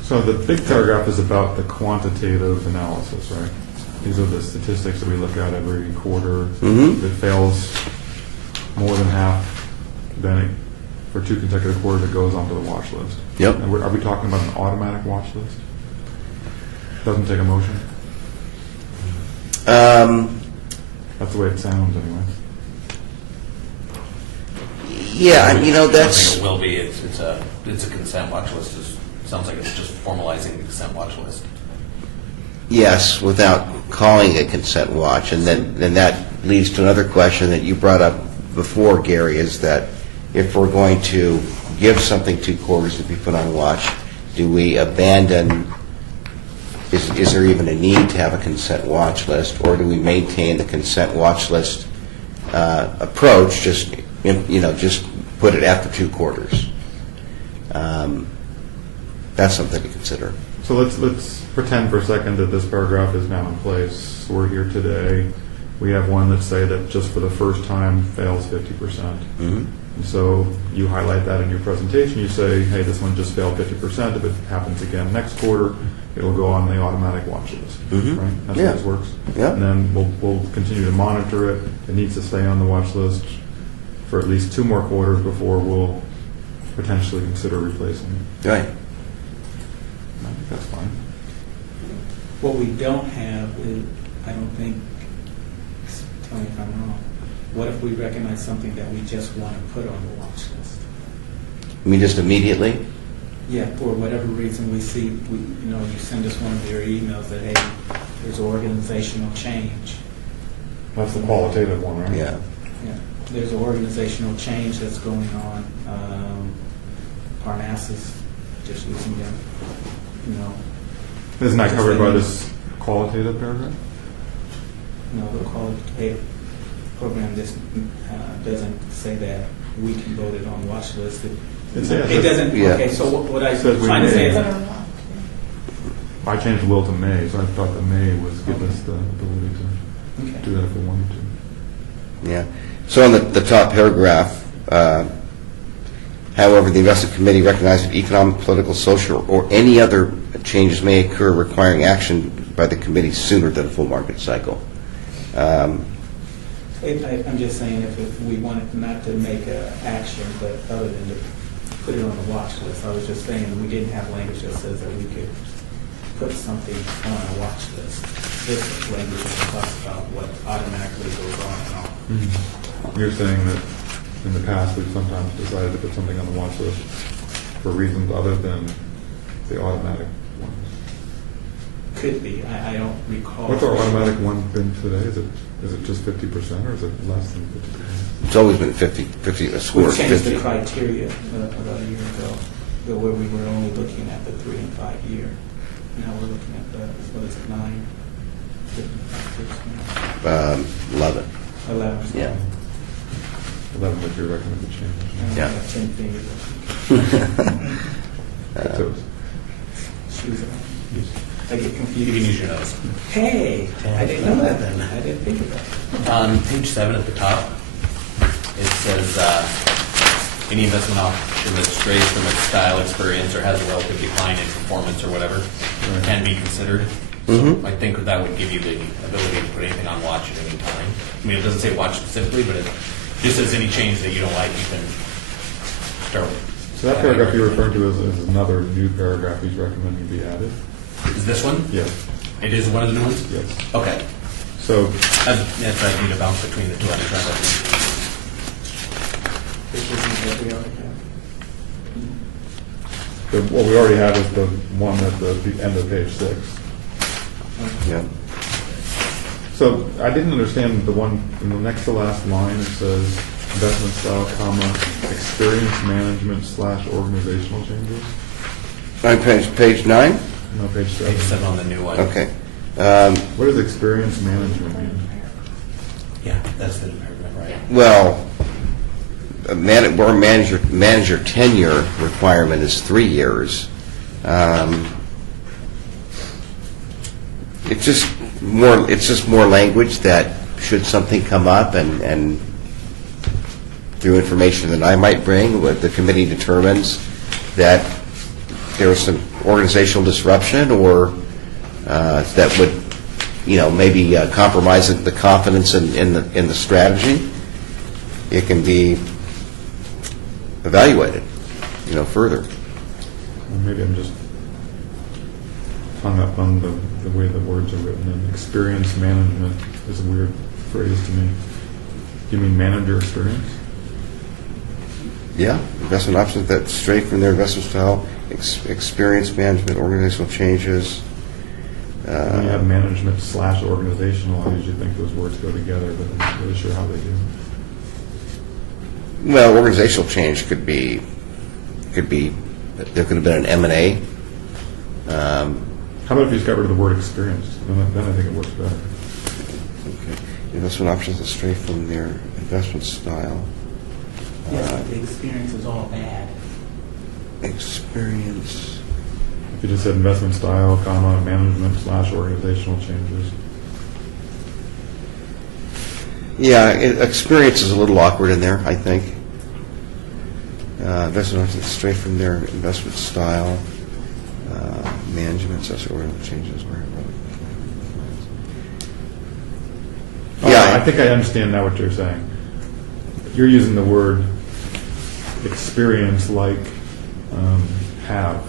So the big paragraph is about the quantitative analysis, right? These are the statistics that we look at every quarter. Mhm. If it fails more than half, then for 2 consecutive quarters, it goes onto the watch list. Yep. And are we talking about an automatic watch list? Doesn't take a motion? That's the way it sounds anyway. Yeah, I don't that's, think it will be. It's a consent watch list. Sounds like it's just formalizing the consent watch list. yes, without calling it consent watch. And then that leads to another question that you brought up before, Gary, is that if we're going to give something 2 quarters to be put on watch, do we abandon, is there even a need to have a consent watch list, or do we maintain the consent watch list approach, just put it after 2 quarters? That's something to consider. So let's pretend for a second that this paragraph is now in place. We're here today. We have one that say that just for the first time fails 50%. Mm-hmm. And so you highlight that in your presentation. You say, hey, this one just failed 50%. If it happens again next quarter, it'll go on the automatic watch list. Mhm. Right? That's Yeah. how this works. Yeah. And then we'll continue to monitor it. It needs to stay on the watch list for at least 2 more quarters before we'll potentially consider replacing it. Right. I think that's fine. What we don't have is, I don't think, tell me if I'm wrong, what if we recognize something that we just want to put on the watch list? I mean, just immediately? Yeah, for whatever reason we see, you send us one of your emails that, hey, there's organizational change. That's the qualitative one, right? Yeah. Yeah, there's organizational change that's going on. Parnassus just using them, Isn't that Just covered by saying- this qualitative paragraph? The qualitative program doesn't say that we can vote it on watch list. It says It doesn't, Yeah. okay, so what I It was says we trying to say may. is, I changed the will to may, so I thought the may was give us the ability to okay. do that if we wanted to. Yeah. So on the top paragraph, however, the investment committee recognizes that economic, political, social, or any other changes may occur requiring action by the committee sooner than a full market cycle. I'm just saying if we wanted not to make an action, but other than to put it on the watch list, I was just saying we didn't have language that says that we could put something on a watch list. This language talks about what automatically goes on and off. You're saying that in the past we've sometimes decided to put something on the watch list for reasons other than the automatic ones. Could be. I don't recall. What's our automatic one been today? Is it just 50% or is it less than 50%? It's always been 50, a score We of changed 50. the criteria about a year ago, where we were only looking at the 3 and 5 year. Now we're looking at the, what is it, 9 different factors now. 11. 11. Yeah. 11 was your recommended change. And I Yeah. have 10 fingers. So it's- Shoes on. I get You can confused. use your nose. Hey, I didn't know that then. I didn't think of that. On page 7 at the top, it says, any investment option that strays from its style, experience, or has a relative decline in performance or whatever can be considered. So Mhm. I think that would give you the ability to put anything on watch at any time. I mean, it doesn't say watch specifically, but it just says any change that you don't like, you can start. So that paragraph you're referring to is another new paragraph he's recommending be added? Is this one? Yes. It is one of the new ones? Yes. Okay. So That's I need to bounce between the two. I'm trying to. This isn't what we already have. what we already have is the one at the end of page 6. Yeah. So I didn't understand the one in the next to last line. It says investment style, comma, experience management / organizational changes. On page 9? No, page 7. Page 7 on the new one. Okay. What does experience management mean? Yeah, that's the new paragraph, right? Well, where manager tenure requirement is 3 years. It's just more language that should something come up and through information that I might bring, what the committee determines that there was some organizational disruption or that would, maybe compromise the confidence in the strategy, it can be evaluated, further. Well, maybe I'm just hung up on the way the words are written. And experience management is a weird phrase to me. Do you mean manager experience? Yeah, investment options that stray from their investment style, experience management, organizational changes. When you have management / organizational, I usually think those words go together, but I'm not really sure how they do. Well, organizational change could be, there could have been an M&A. How about if you just got rid of the word experience? Then I think it works better. Okay. Investment options that stray from their investment style. Yes, but the experience is all bad. Experience. If you just said investment style, comma, management / organizational changes. Yeah, experience is a little awkward in there, I think. Investment options that stray from their investment style. Management, such organizational changes. I think I understand now what you're saying. You're using the word experience like have.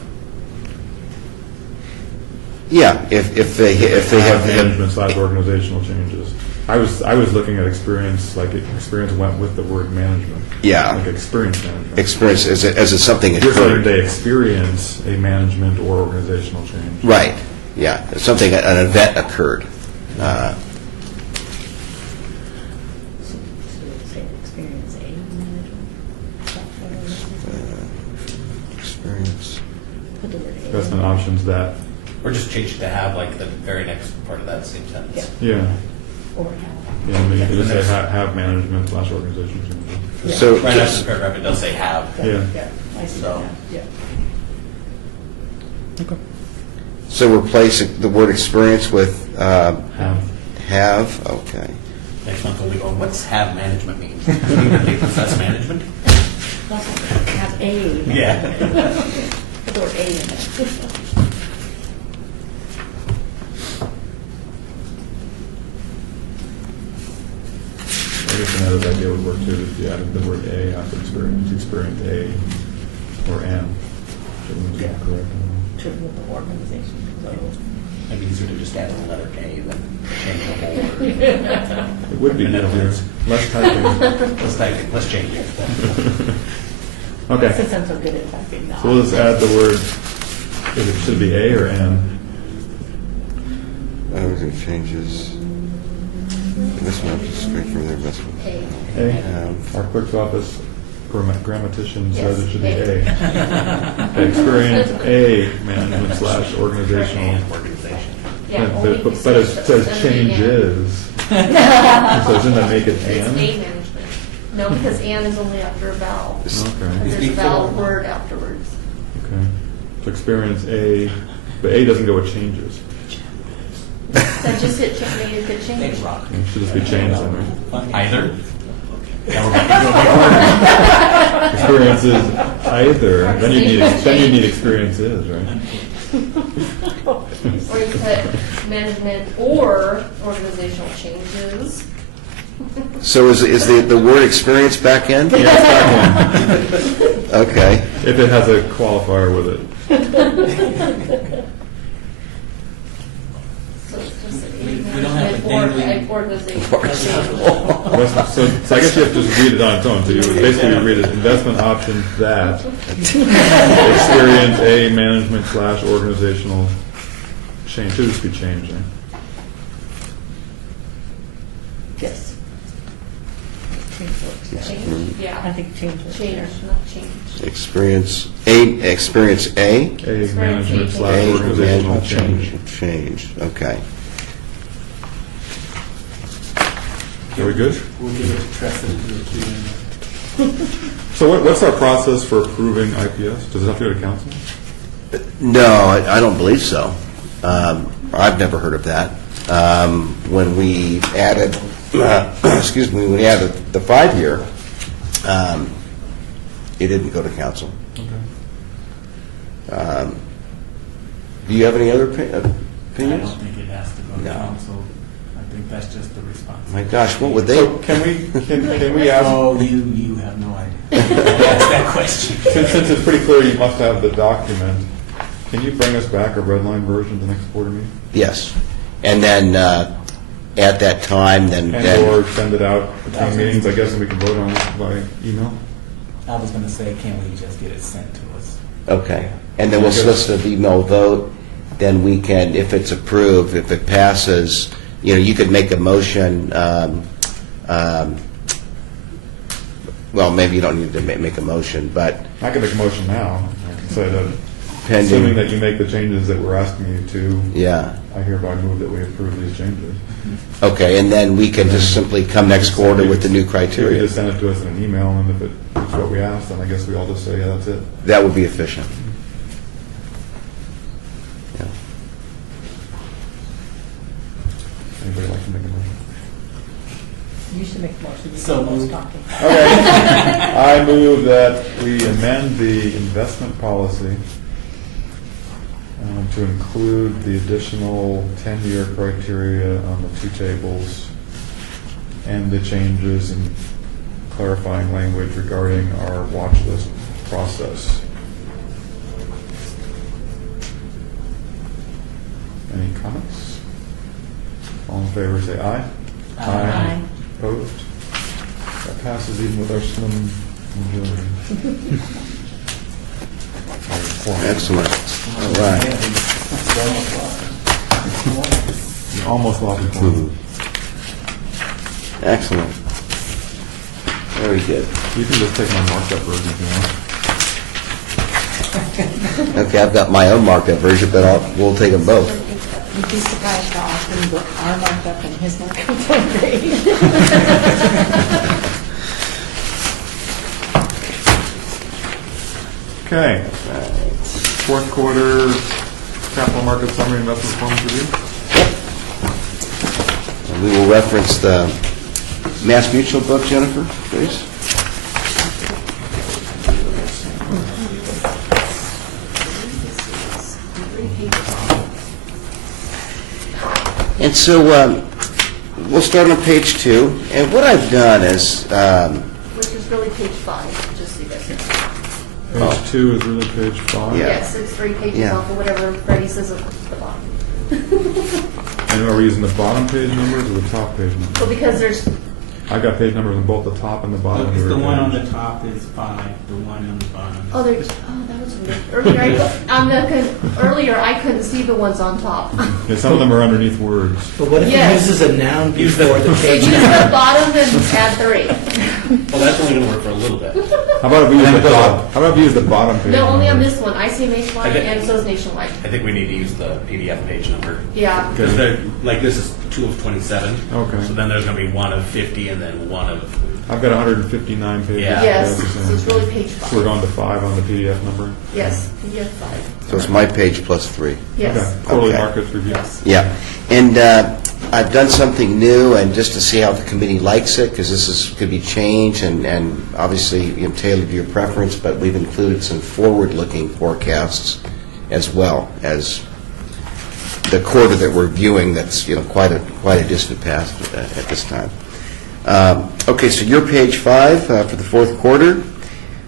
Yeah, if they have management / organizational changes. I was looking at experience like experience went with the word management. Yeah. Like experience management. experience as if something You're saying occurred. they experience a management or organizational change. Right. Yeah, something, an event occurred. Say experience A management. Experience. Put the word A. Investment options that. Or just change it to have, like, the very next part of that same sentence. Yeah. Or how. Yeah, I mean, you could just say have management / organizational changes. Yeah. So Right after just- the paragraph, it does say have. Yeah. I see So- that now. Yeah. So replace the word experience with Have. have. Okay. Next month we'll be going, what's have management mean? That's management? Also, have A. Yeah. Put the word A in there. I guess another idea would work too if you added the word A after experience A or N. Which would be Yeah. correct. To with the organization. So, Maybe easier to just add a letter K than change the whole word. It would be In other easier. words. Less typing. Let's type it, let's change it. Okay. since I'm so good at typing now. So we'll just add the word, should it be A or N? Everything changes. Investment options straight from their investment. A. A. Our clerk's office grammatician says it should be Yes, A. Okay, experience A, management / organizational. And organization. Yeah, But only it because says it's gonna be N. changes. So doesn't that make it It's N? A management. No, because and is only after a vowel. Okay. And there's a vowel word afterwards. Okay. So experience A, but A doesn't go with changes. That just made it good change. Big rock. It should just be changed then, right? Either. Now we're back to the Experience is either, then you need experiences, right? Or you put management or organizational changes. So is the word experience back in? Okay. If it has a qualifier with it. So it's just an We A don't have a management or daily- an organizational change. So I guess you have to just read it on its own. So you would basically read it, investment options that experience a management / organizational change. Should just be changed, right? Yes. Change works. Change, I yeah. think change works. Change, there. not change. Experience A. Experience A. A management / A. organizational Management change. Change. Okay. Are we good? We'll give it to Tressa to do the Q&A. So what's our process for approving IPS? Does it have to go to council? No, I don't believe so. I've never heard of that. When we added, excuse me, when we added the 5-year, it didn't go to council. Okay. Do you have any other I don't opinions? think it has to go to No. council. I think that's just the response. My gosh, what would they? So can we ask, Oh, you have no idea. That's that question. since it's pretty clear you must have the document, can you bring us back a red line version the next board meeting? Yes. And then at that time, then And/or send it out between meetings, I guess, and we can vote on it by email? I was going to say, can we just get it sent to us? okay. And then we'll solicit an email vote. Then we can, if it's approved, if it passes, you could make a motion. Well, maybe you don't need to make a motion, but I can make a motion now. I can say that, Pending. assuming that you make the changes that we're asking you to, yeah. I hereby move that we approve these changes. Okay, and then we can just simply come next quarter with the new You could criteria. just send it to us in an email, and if it's what we asked, then I guess we all just say, yeah, that's it. That would be efficient. Yeah. Anybody like to make a motion? You should make a motion. You So can always moved. talk to- Okay. I move that we amend the investment policy to include the additional 10-year criteria on the 2 tables and the changes in clarifying language regarding our watch list process. Any comments? All in favor, say aye. Aye. Opposed? That passes even with our slim majority. Excellent. All right. You almost lost your point. Excellent. Very good. You can just take my markup version if you want. Okay, I've got my own markup version, but we'll take them both. You'd be surprised how often our markup and his markup don't agree. Okay. Fourth quarter capital market summary investment performance review. And we will reference the Mass Mutual book, Jennifer, please. And so we'll start on page 2. And what I've done is, Which is really page 5, just so you guys know. Page 2 is really page 5. Yeah. Yes, it's 3 pages Yeah. off of whatever Freddie says at the bottom. And are we using the bottom page numbers or the top page numbers? Well, because there's, I've got page numbers on both the top and the bottom. of The every one on page. the top is 5, the one on the bottom is... that was weird. Earlier, I couldn't see the ones on top. Yeah, some of them are underneath words. But what if Yes. it uses a noun before the So page use number? the bottom and add 3. Well, that's only going to work for a little bit. How about if we use the top? How about if we use the bottom page? No, only on numbers? this one. I see nationwide Okay. and so is nationwide. I think we need to use the PDF page number. Yeah. Because like this is 2 of 27. Okay. So then there's going to be 1 of 50 and then 1 of... I've got 159 pages. Yeah. Yes, That's the so it's same. really page So we're 5. going to 5 on the PDF number? Yes, PDF 5. so it's my page plus 3. Yes. Okay. Quarterly Okay. markets review. Yes. Yeah, and I've done something new, and just to see how the committee likes it, because could be changed, and obviously tailored to your preference, but we've included some forward-looking forecasts as well as the quarter that we're viewing. That's quite a distant past at this time. Okay, so your page 5 for the fourth quarter.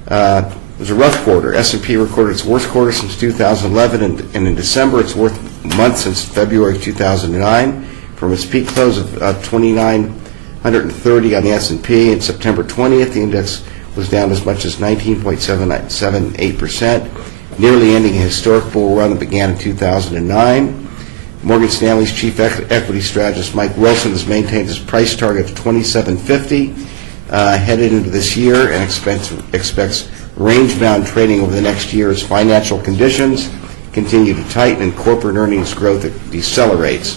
It was a rough quarter. S&P recorded its worst quarter since 2011, and in December, its worst month since February of 2009. From its peak close of 2,930 on the S&P in September 20th, the index was down as much as 19.78%, nearly ending a historic bull run that began in 2009. Morgan Stanley's chief equity strategist, Mike Wilson, has maintained his price target of $27.50 headed into this year and expects range-bound trading over the next year as financial conditions continue to tighten and corporate earnings growth decelerates.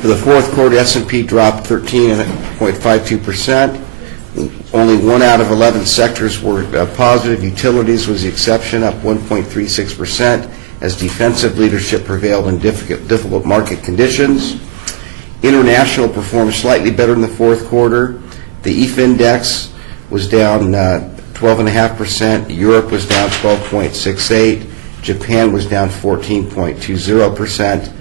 For the fourth quarter, S&P dropped 13.52%, Only 1 out of 11 sectors were positive. Utilities was the exception, up 1.36%, as defensive leadership prevailed in difficult market conditions. International performed slightly better in the fourth quarter. The EF index was down 12.5%. Europe was down 12.68%. Japan was down 14.20%.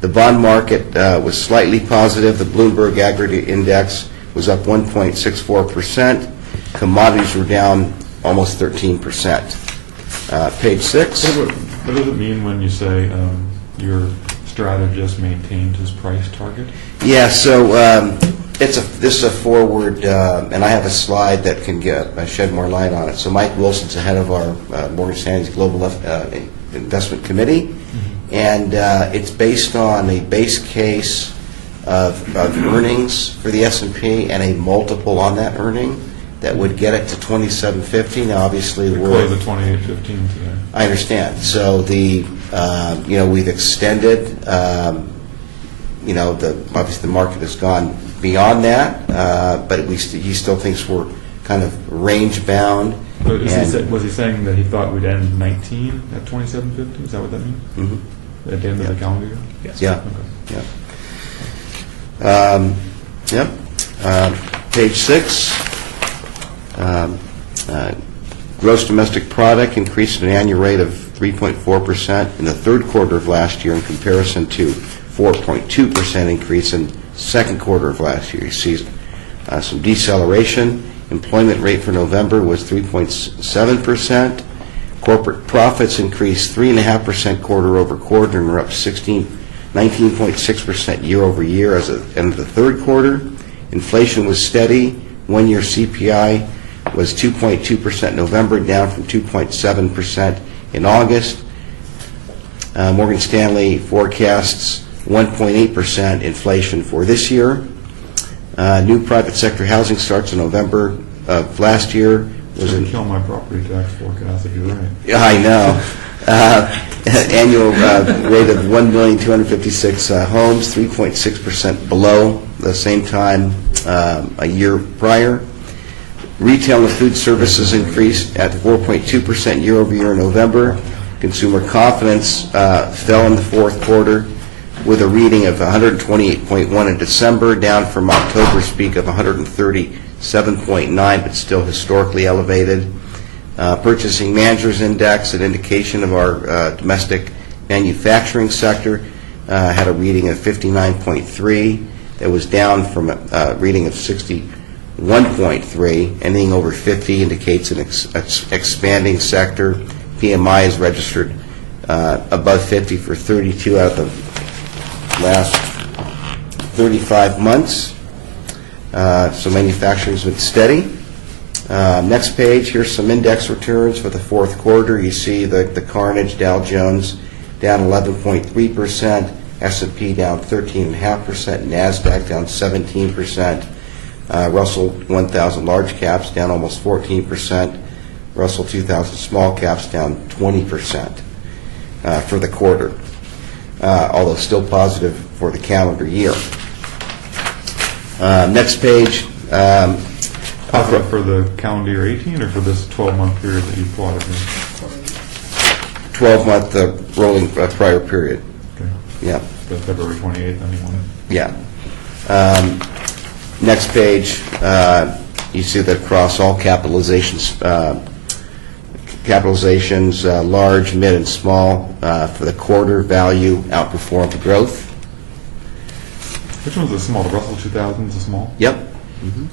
The bond market was slightly positive. The Bloomberg Aggregate Index was up 1.64%. Commodities were down almost 13%. Page 6. What does it mean when you say your strategist maintained his price target? Yeah, so this is a forward, and I have a slide that can shed more light on it. So Mike Wilson's the head of our Morgan Stanley's Global Investment Committee, and it's based on a base case of earnings for the S&P and a multiple on that earning that would get it to 27.50. Now, obviously, It closed at 28.15 today. I understand. So we've extended. Obviously the market has gone beyond that, but he still thinks we're kind of range bound. But was he saying that he thought we'd end 19 at 27.50? Is that what that means? Mhm. At the end of the calendar year? Yes. Yeah. Okay. Page 6. Gross domestic product increased at an annual rate of 3.4% in the third quarter of last year in comparison to 4.2% increase in the second quarter of last year. You see some deceleration. Employment rate for November was 3.7%. Corporate profits increased 3.5% quarter over quarter and were up 19.6% year over year as of the end of the third quarter. Inflation was steady. One-year CPI was 2.2% in November, down from 2.7% in August. Morgan Stanley forecasts 1.8% inflation for this year. New private sector housing starts in November of last year. Was it kill my property tax forecast if you're right? Yeah, I know. Annual rate of 1,256,000 homes, 3.6% below the same time a year prior. Retail and food services increased at 4.2% year over year in November. Consumer confidence fell in the fourth quarter with a reading of 128.1 in December, down from October's peak of 137.9, but still historically elevated. Purchasing Managers Index, an indication of our domestic manufacturing sector, had a reading of 59.3. That was down from a reading of 61.3. Anything over 50 indicates an expanding sector. PMI is registered above 50 for 32 out of the last 35 months. So manufacturing has been steady. Next page, here's some index returns for the fourth quarter. You see the carnage. Dow Jones down 11.3%, S&P down 13.5%, NASDAQ down 17%, Russell 1000 large caps down almost 14%, Russell 2000 small caps down 20% for the quarter, although still positive for the calendar year. Next page. Positive for the calendar year 18 or for this 12-month period that you plotted here? 12-month rolling prior period. Okay. Yeah. The February 28th, anyone? Yeah. Next page, you see that across all capitalizations, large, mid, and small, for the quarter, value outperformed growth. Which one's the small? The Russell 2000 is the small? Yep. Mm-hmm.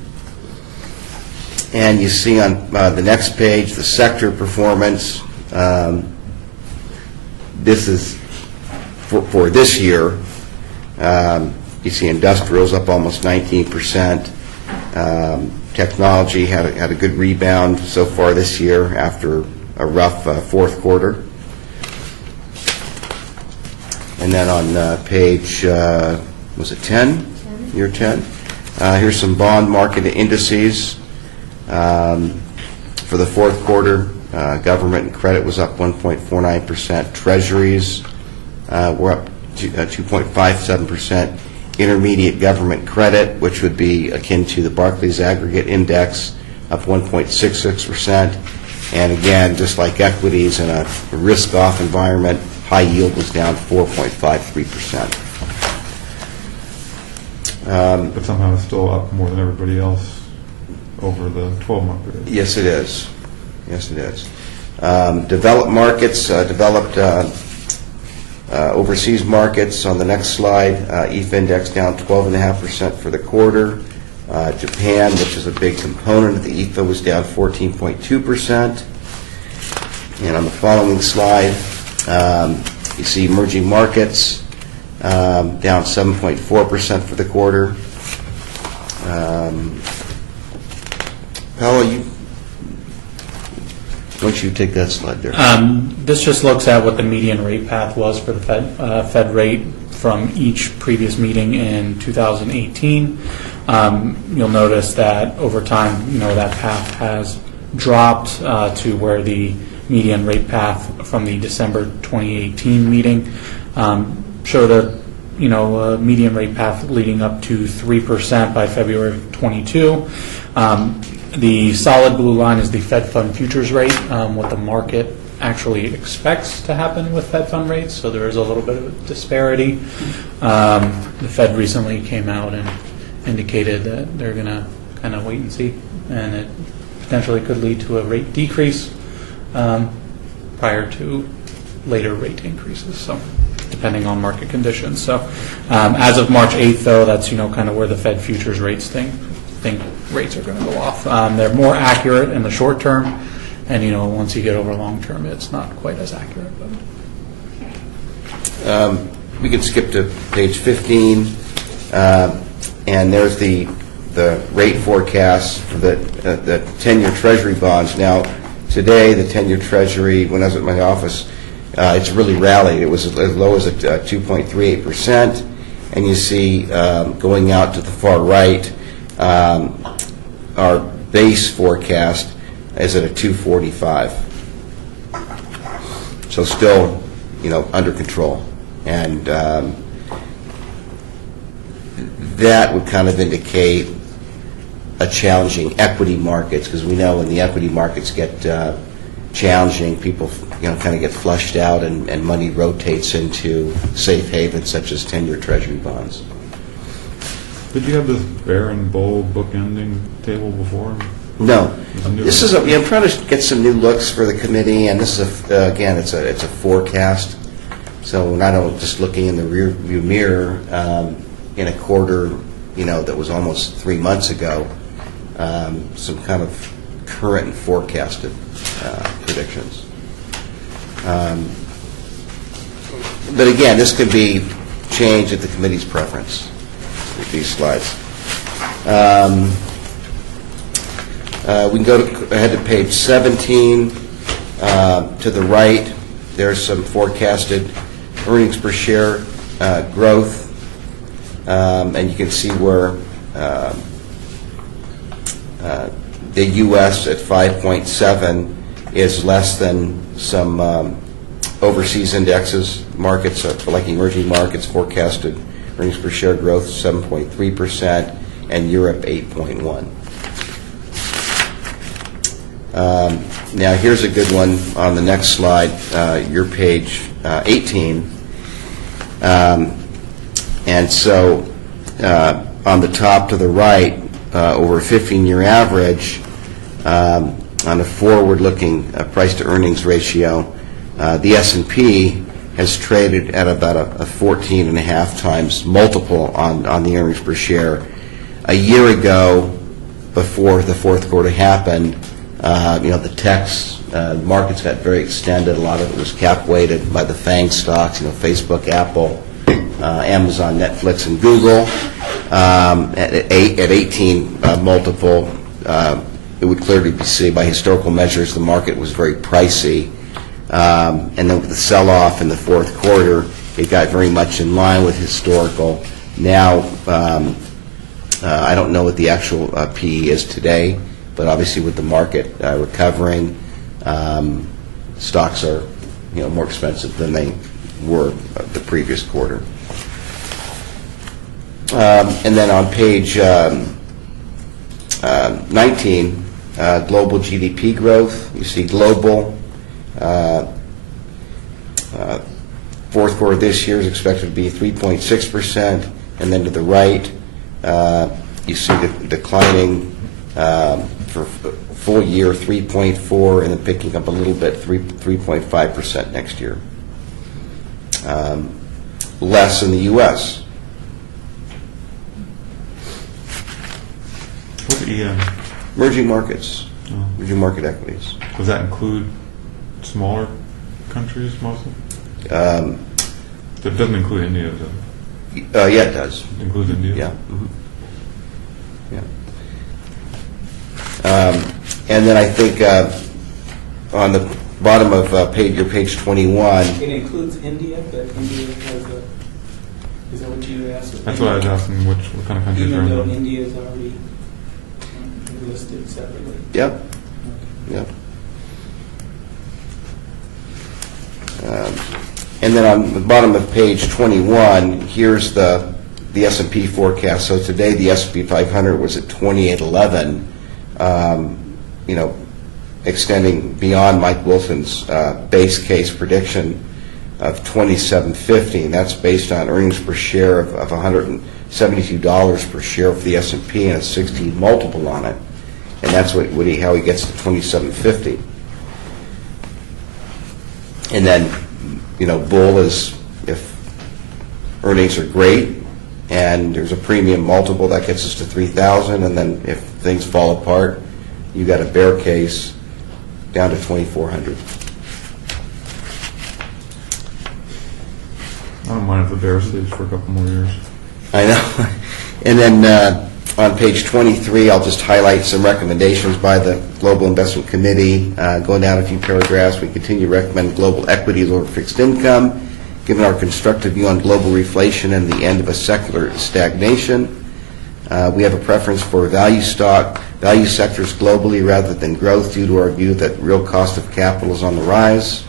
And you see on the next page the sector performance. This is for this year. You see industrials up almost 19%. Technology had a good rebound so far this year after a rough fourth quarter. And then on page, was it 10? Year 10? Here's some bond market indices. For the fourth quarter, government and credit was up 1.49%. Treasuries were up 2.57%. intermediate government credit, which would be akin to the Barclays Aggregate Index, up 1.66%. And again, just like equities in a risk-off environment, high yield was down 4.53%. But somehow it's still up more than everybody else over the 12-month period. Yes, it is. Yes, it is. Developed markets, overseas markets on the next slide. EAFE index down 12.5% for the quarter. Japan, which is a big component of the EAFE, was down 14.2%. And on the following slide, you see emerging markets down 7.4% for the quarter. Paolo, why don't you take that slide there? This just looks at what the median rate path was for the Fed rate from each previous meeting in 2018. You'll notice that over time, that path has dropped to where the median rate path from the December 2018 meeting showed a median rate path leading up to 3% by February of 22. The solid blue line is the Fed fund futures rate, what the market actually expects to happen with Fed fund rates, so there is a little bit of a disparity. The Fed recently came out and indicated that they're going to kind of wait and see, and it potentially could lead to a rate decrease prior to later rate increases, so depending on market conditions. So as of March 8th, though, that's kind of where the Fed futures rates think rates are going to go off. They're more accurate in the short term, and once you get over long term, it's not quite as accurate. But. We can skip to page 15, and there's the rate forecast for the 10-year Treasury bonds. Now, today, the 10-year Treasury, when I was at my office, it's really rallied. It was as low as 2.38%, and you see going out to the far right, our base forecast is at a 2.45. So still, under control. And that would kind of indicate a challenging equity markets, because we know when the equity markets get challenging, people kind of get flushed out and money rotates into safe havens such as 10-year Treasury bonds. Did you have this bear and bull bookending table before? No. This is I'm trying to get some new looks for the committee, and this is again it's a forecast. So we're not just looking in the rear view mirror in a quarter, that was almost 3 months ago. Some kind of current and forecasted predictions. But again, this could be changed at the committee's preference with these slides. We can go ahead to page 17. To the right, there's some forecasted earnings per share growth, and you can see where the U.S. at 5.7 is less than some overseas indexes. Markets, like emerging markets, forecasted earnings per share growth 7.3%, and Europe 8.1. Now here's a good one on the next slide, your page 18. And so on the top to the right, over a 15-year average, on a forward-looking price-to-earnings ratio, the S&P has traded at about a 14.5 times multiple on the earnings per share. A year ago, before the fourth quarter happened, the techs, markets got very extended. A lot of it was cap-weighted by the FANG stocks, Facebook, Apple, Amazon, Netflix, and Google. At 18 multiple, it would clearly be seen by historical measures the market was very pricey. And then with the sell-off in the fourth quarter, it got very much in line with historical. Now, I don't know what the actual PE is today, but obviously with the market recovering, stocks are more expensive than they were the previous quarter. And then on page 19, global GDP growth, you see global. Fourth quarter this year is expected to be 3.6%, and then to the right, you see the declining for full year 3.4, and then picking up a little bit 3.5% next year. Less in the U.S. What's EM? Emerging markets, Oh. emerging market equities. Does that include smaller countries mostly? It doesn't include India, does it? Yeah, it does. It includes India? Yeah. Mhm. Yeah. And then I think on the bottom of your page 21. It includes India, but India has a, is that what you asked? That's what I was asking, what kind of countries are Even in though there? India is already listed separately. Yep. Yep. And then on the bottom of page 21, here's the S&P forecast. So today the S&P 500 was at 2811, extending beyond Mike Wilson's base case prediction of 2750. And that's based on earnings per share of $172 per share for the S&P and a 16 multiple on it. And that's how he gets to 2750. And then, bull is if earnings are great and there's a premium multiple, that gets us to 3,000. And then if things fall apart, you got a bear case down to 2,400. I don't mind if the bear stays for a couple more years. I know. And then on page 23, I'll just highlight some recommendations by the Global Investment Committee. Going down a few paragraphs, we continue to recommend global equities over fixed income, given our constructive view on global reflation and the end of a secular stagnation. We have a preference for value sectors globally rather than growth due to our view that real cost of capital is on the rise.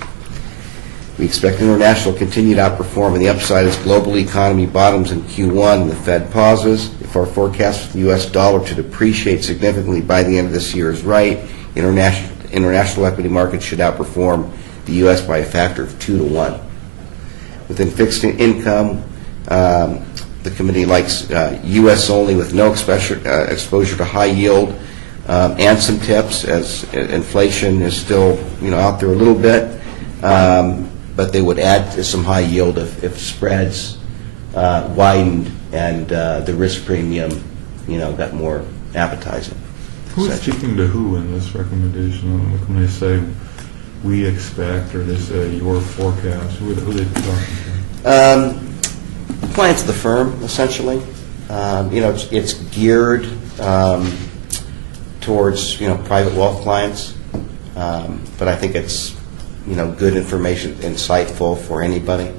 We expect international to continue to outperform, and the upside as global economy bottoms in Q1 and the Fed pauses. If our forecast for the U.S. dollar to depreciate significantly by the end of this year is right, international equity markets should outperform the U.S. by a factor of 2 to 1. Within fixed income, the committee likes U.S. only with no exposure to high yield, and some tips as inflation is still out there a little bit. But they would add to some high yield if spreads widened and the risk premium, got more appetizing. Who's speaking to who in this recommendation? When they say we expect, or they say your forecast, who are they talking to? Clients of the firm, essentially. It's geared towards private wealth clients, but I think it's good information, insightful for anybody.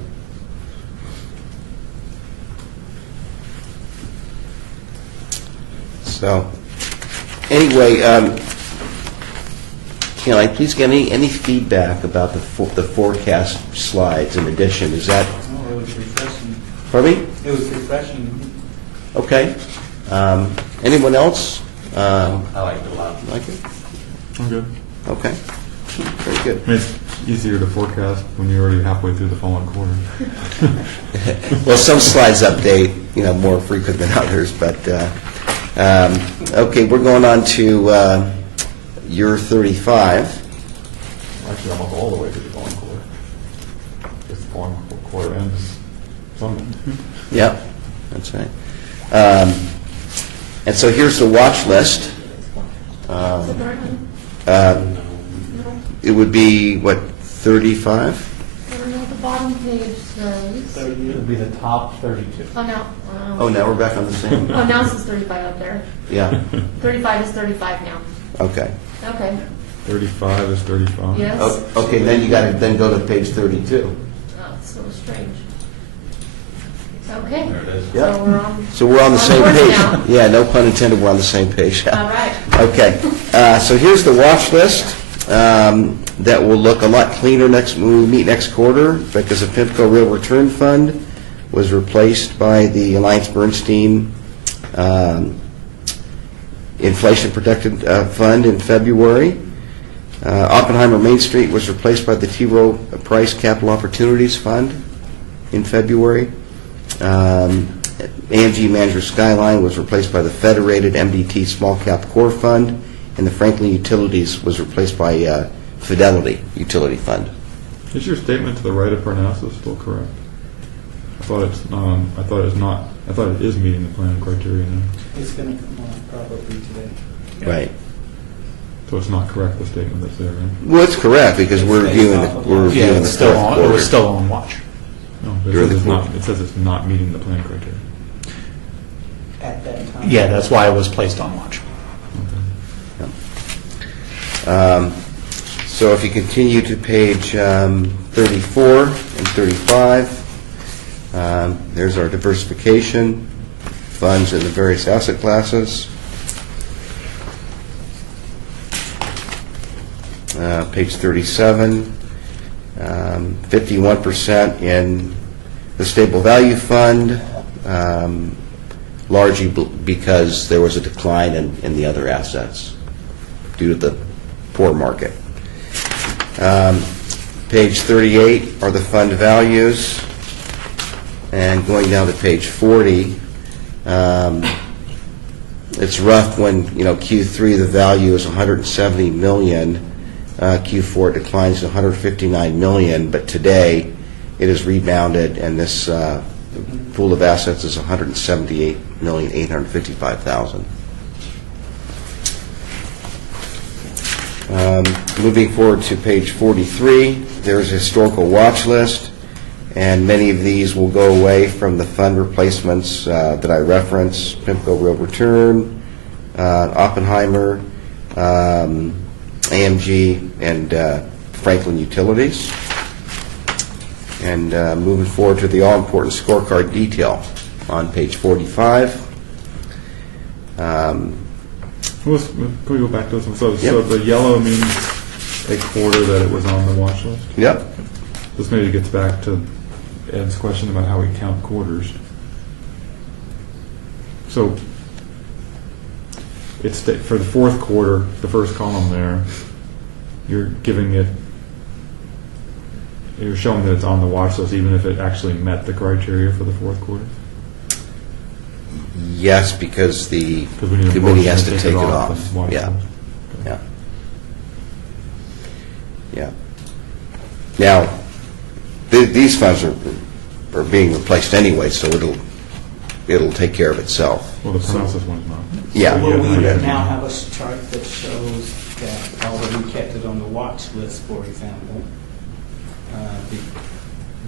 So, anyway, can I please get any feedback about the forecast slides? In addition, is that? Oh, it was refreshing. Pardon me? It was refreshing. Okay. Anyone else? I liked it a lot. Like it? I'm good. Okay. Very good. I mean, it's easier to forecast when you're already halfway through the following quarter. Well, some slides update, more frequent than others, but okay, we're going on to year 35. Actually, almost all the way to the following quarter. If the following quarter ends Sunday. Yep, that's right. And so here's the watch list. It would be, 35? I don't know what the bottom page says. It would be the top 32. Oh, no. Oh, now we're back on the same? Oh, now it says 35 up there. Yeah, 35 is 35 now. okay. Okay. 35 is 35. Yes. Okay, then you got to then go to page 32. Oh, it's so strange. Okay. There it is. Yeah. So we're on. So we're on the same course page. now. Yeah, no pun intended, we're on the same page. All right. Okay, so here's the watch list that will look a lot cleaner when we meet next quarter, because the PIMCO Real Return Fund was replaced by the Alliance Bernstein Inflation Protected Fund in February. Oppenheimer Main Street was replaced by the T. Rowe Price Capital Opportunities Fund in February. AMG Manager Skyline was replaced by the Federated MDT Small Cap Core Fund, and the Franklin Utilities was replaced by Fidelity Utility Fund. Is your statement to the right of Parnassus still correct? I thought it's I thought it's not. I thought it is meeting the plan criteria now. It's going to come on probably today. Right. So it's not correct, the statement that's there, right? Well, it's correct because we're reviewing the Yeah, it's still fourth on, it quarter. was still on watch. No, it During says, the it's not, quarter. it says it's not meeting the plan criteria. At that time. Yeah, that's why it was placed on watch. So if you continue to page 34 and 35, there's our diversification, funds in the various asset classes. Page 37, 51% in the stable value fund, largely because there was a decline in the other assets due to the poor market. Page 38 are the fund values, and going down to page 40, it's rough when Q3 the value is 170 million, Q4 declines to 159 million, but today it has rebounded, and this pool of assets is 178,855,000. Moving forward to page 43, there's a historical watch list, and many of these will go away from the fund replacements that I referenced: PIMCO Real Return, Oppenheimer, AMG, and Franklin Utilities. And moving forward to the all-important scorecard detail on page 45. Can we go back to this one? So, Yep. so the yellow means a quarter that it was on the watch list? Yep. This maybe gets back to Ed's question about how we count quarters. So it's for the fourth quarter, the first column there, you're showing that it's on the watch list even if it actually met the criteria for the fourth quarter? Yes, because the Because we need a committee motion has to take it off. the watch Yeah. list. Yeah. Yeah. Now, these funds are being replaced anyway, so it'll take care of itself. Well, the Parnassus one's not. Yeah. Will we yeah. now have a chart that shows that, although we kept it on the watch list, for example,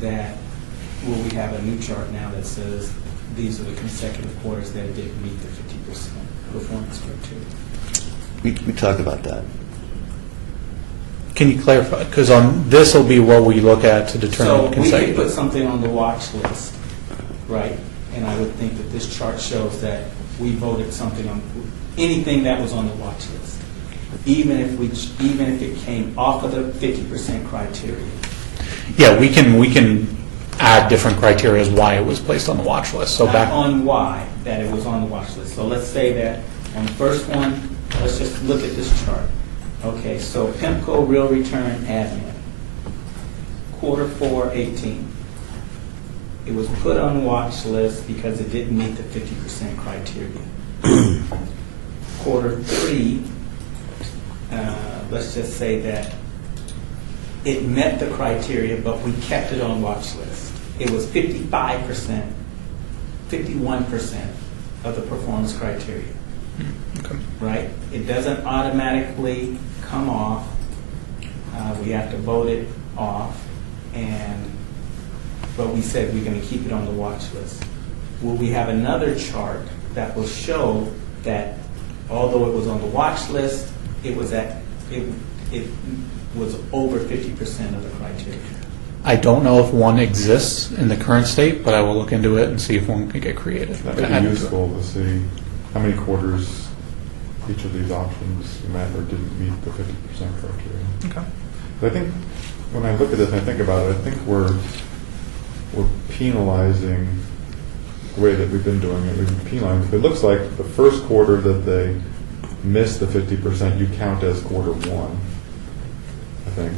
that will we have a new chart now that says these are the consecutive quarters that didn't meet the 50% performance criteria? We talked about that. Can you clarify? Because on this will be what we look at to So determine we could put consecutive. something on the watch list, right? And I would think that this chart shows that we voted something on anything that was on the watch list, even if it came off of the 50% criteria. Yeah, we can add different criteria as why it was placed on the watch list. So Not back on why that it was on the watch list. So let's say that on the first one, let's just look at this chart. Okay, so PIMCO Real Return Admin, quarter 4/18. It was put on the watch list because it didn't meet the 50% criteria. Quarter 3, let's just say that it met the criteria, but we kept it on watch list. It was 55%, 51% of the performance criteria, Okay. right? It doesn't automatically come off. We have to vote it off, but we said we're going to keep it on the watch list. Will we have another chart that will show that although it was on the watch list, it was over 50% of the criteria? I don't know if one exists in the current state, but I will look into it and see if one can get created. That would be useful to see how many quarters each of these options met or didn't meet the 50% criteria. Okay. But I think when I look at this and I think about it, I think we're we're penalizing the way that we've been doing it. We've been penalizing. It looks like the first quarter that they miss the 50%, you count as quarter one, I think.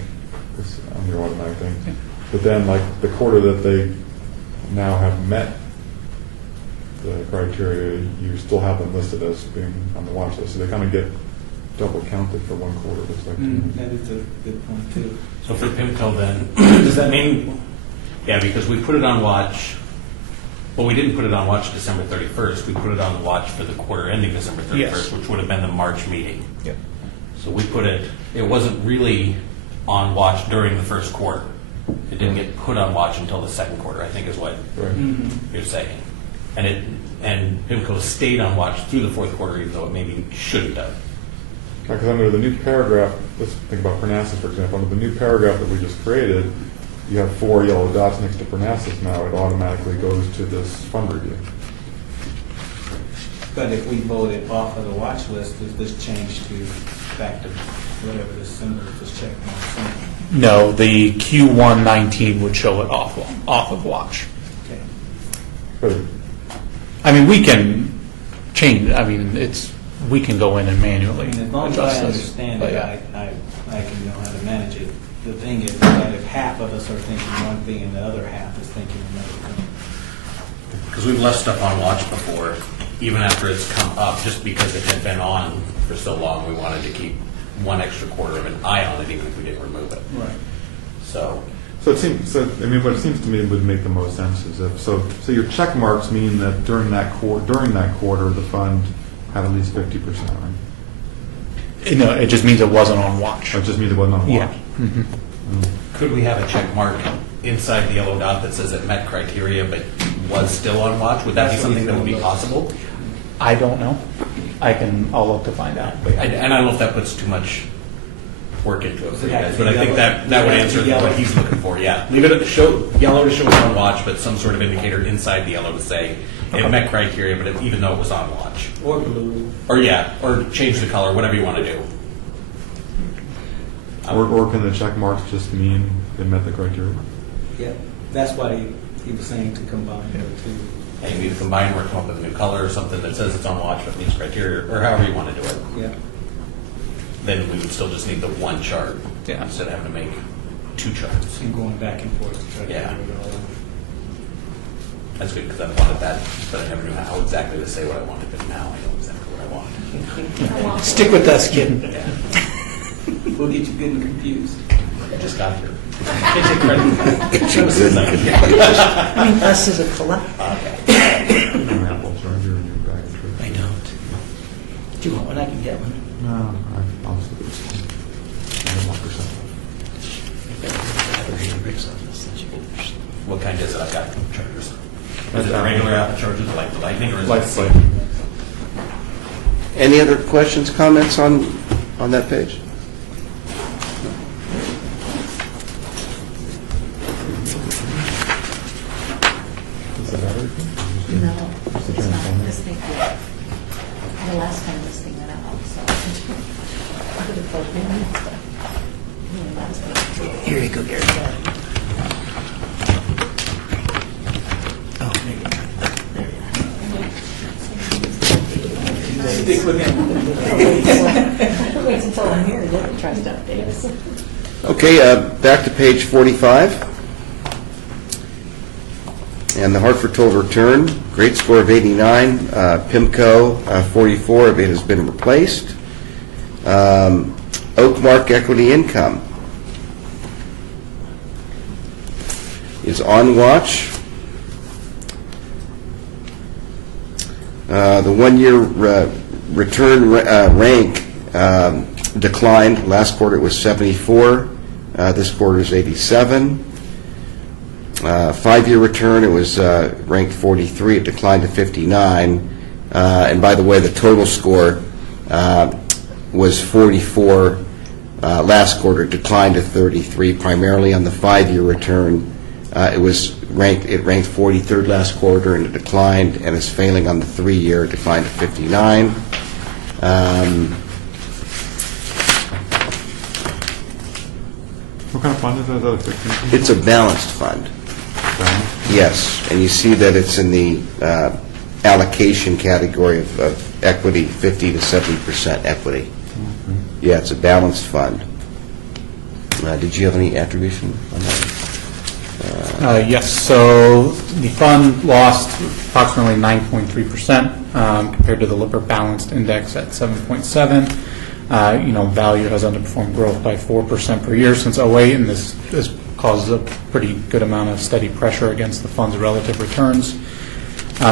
It's on your automatic thing. But then, like, the quarter that they now have met the criteria, you still have them listed as being on the watch list. So they kind of get double counted for one quarter, looks like. That is a good point, too. So for PIMCO then, does that mean, yeah, because we put it on watch, well, we didn't put it on watch December 31st, we put it on watch for the quarter ending December 31st, Yes. which would have been the March meeting. Yep. So we put it, it wasn't really on watch during the first quarter. It didn't get put on watch until the second quarter, I think is what Right. you're saying. And PIMCO stayed on watch through the fourth quarter, even though it maybe shouldn't have. Because under the new paragraph, let's think about Parnassus, for example. Under the new paragraph that we just created, you have 4 yellow dots next to Parnassus now. It automatically goes to this fund review. But if we voted off of the watch list, does this change to back to whatever the symbol, this check mark symbol? No, the Q1 19 would show it off of watch. Okay. But I mean, we can change, I mean, we can go in and I manually mean, as long as I adjust this. understand But it, yeah. I can know how to manage it. The thing is that if half of us are thinking one thing and the other half is thinking another thing. Because we've left stuff on watch before, even after it's come up, just because it had been on for so long, we wanted to keep one extra quarter of an eye on it, even if we didn't remove it. Right. So, So it seems. So I mean, what it seems to me would make the most sense is if so your check marks mean that during that quarter the fund had at least 50%. Right? No, it just means it wasn't on watch. Or it just means it wasn't on watch. Yeah. Mhm. could we have a check mark inside the yellow dot that says it met criteria but was still on watch? Would that be something that would be possible? I don't know. I'll look to find out. But And I don't know if that puts too much work into it for you Yeah, guys, but I think that would yellow. answer what he's looking for, yeah. Leave it, yellow to show it's on watch, but some sort of indicator inside the yellow to say it met criteria, but even though it was on watch. Or blue. Or change the color, whatever you want to do. Or can the check marks just mean it met the criteria? Yeah, that's why he was saying to combine the two. And you need to combine or come up with a new color or something that says it's on watch but meets criteria, or however you want to do it. Yeah. Then we would still just need the one chart Yeah. instead of having to make 2 charts. And going back and forth to try to Yeah. figure it all out. That's good because I wanted that, but I never knew how exactly to say what I wanted, but now I know exactly what I wanted. Stick with us, kid. We'll get you good and confused. I just got here. Can't take credit. Get you good. I mean, us as a collective. Apples right here in your bag of tricks. I don't. Do you want one? I can get one. No, I honestly I want percent. What kind is it? I've got chargers. Is it a regular Apple charger, like the Lightning, or is Like, it? Any other questions, comments on that page? Is that everything? No, Just the it's not transformer? this thing. The last time this thing went out, so. I could have plugged in, but, that's good. Here you go, Gary. Oh, there you go. There you are. Stick with him. Wait until I'm here, then it tries to update us. Okay, back to page 45. And the Hartford total return, great score of 89. PIMCO, 44, it has been replaced. Oakmark equity income is on watch. The one-year return rank declined. Last quarter it was 74. This quarter is 87. 5-year return, it was ranked 43. It declined to 59. And by the way, the total score was 44 last quarter. It declined to 33, primarily on the 5-year return. It ranked 43rd last quarter, and it declined, and is failing on the 3-year. It declined to 59. What kind of fund is that? Is that a fixed income? It's a balanced fund. balance? Yes, and you see that it's in the allocation category of equity, 50 to 70% equity. Yeah, it's a balanced fund. Did you have any attribution on that? Yes, so the fund lost approximately 9.3% compared to the Lipper Balanced Index at 7.7. Value has underperformed growth by 4% per year since '08, and this causes a pretty good amount of steady pressure against the fund's relative returns.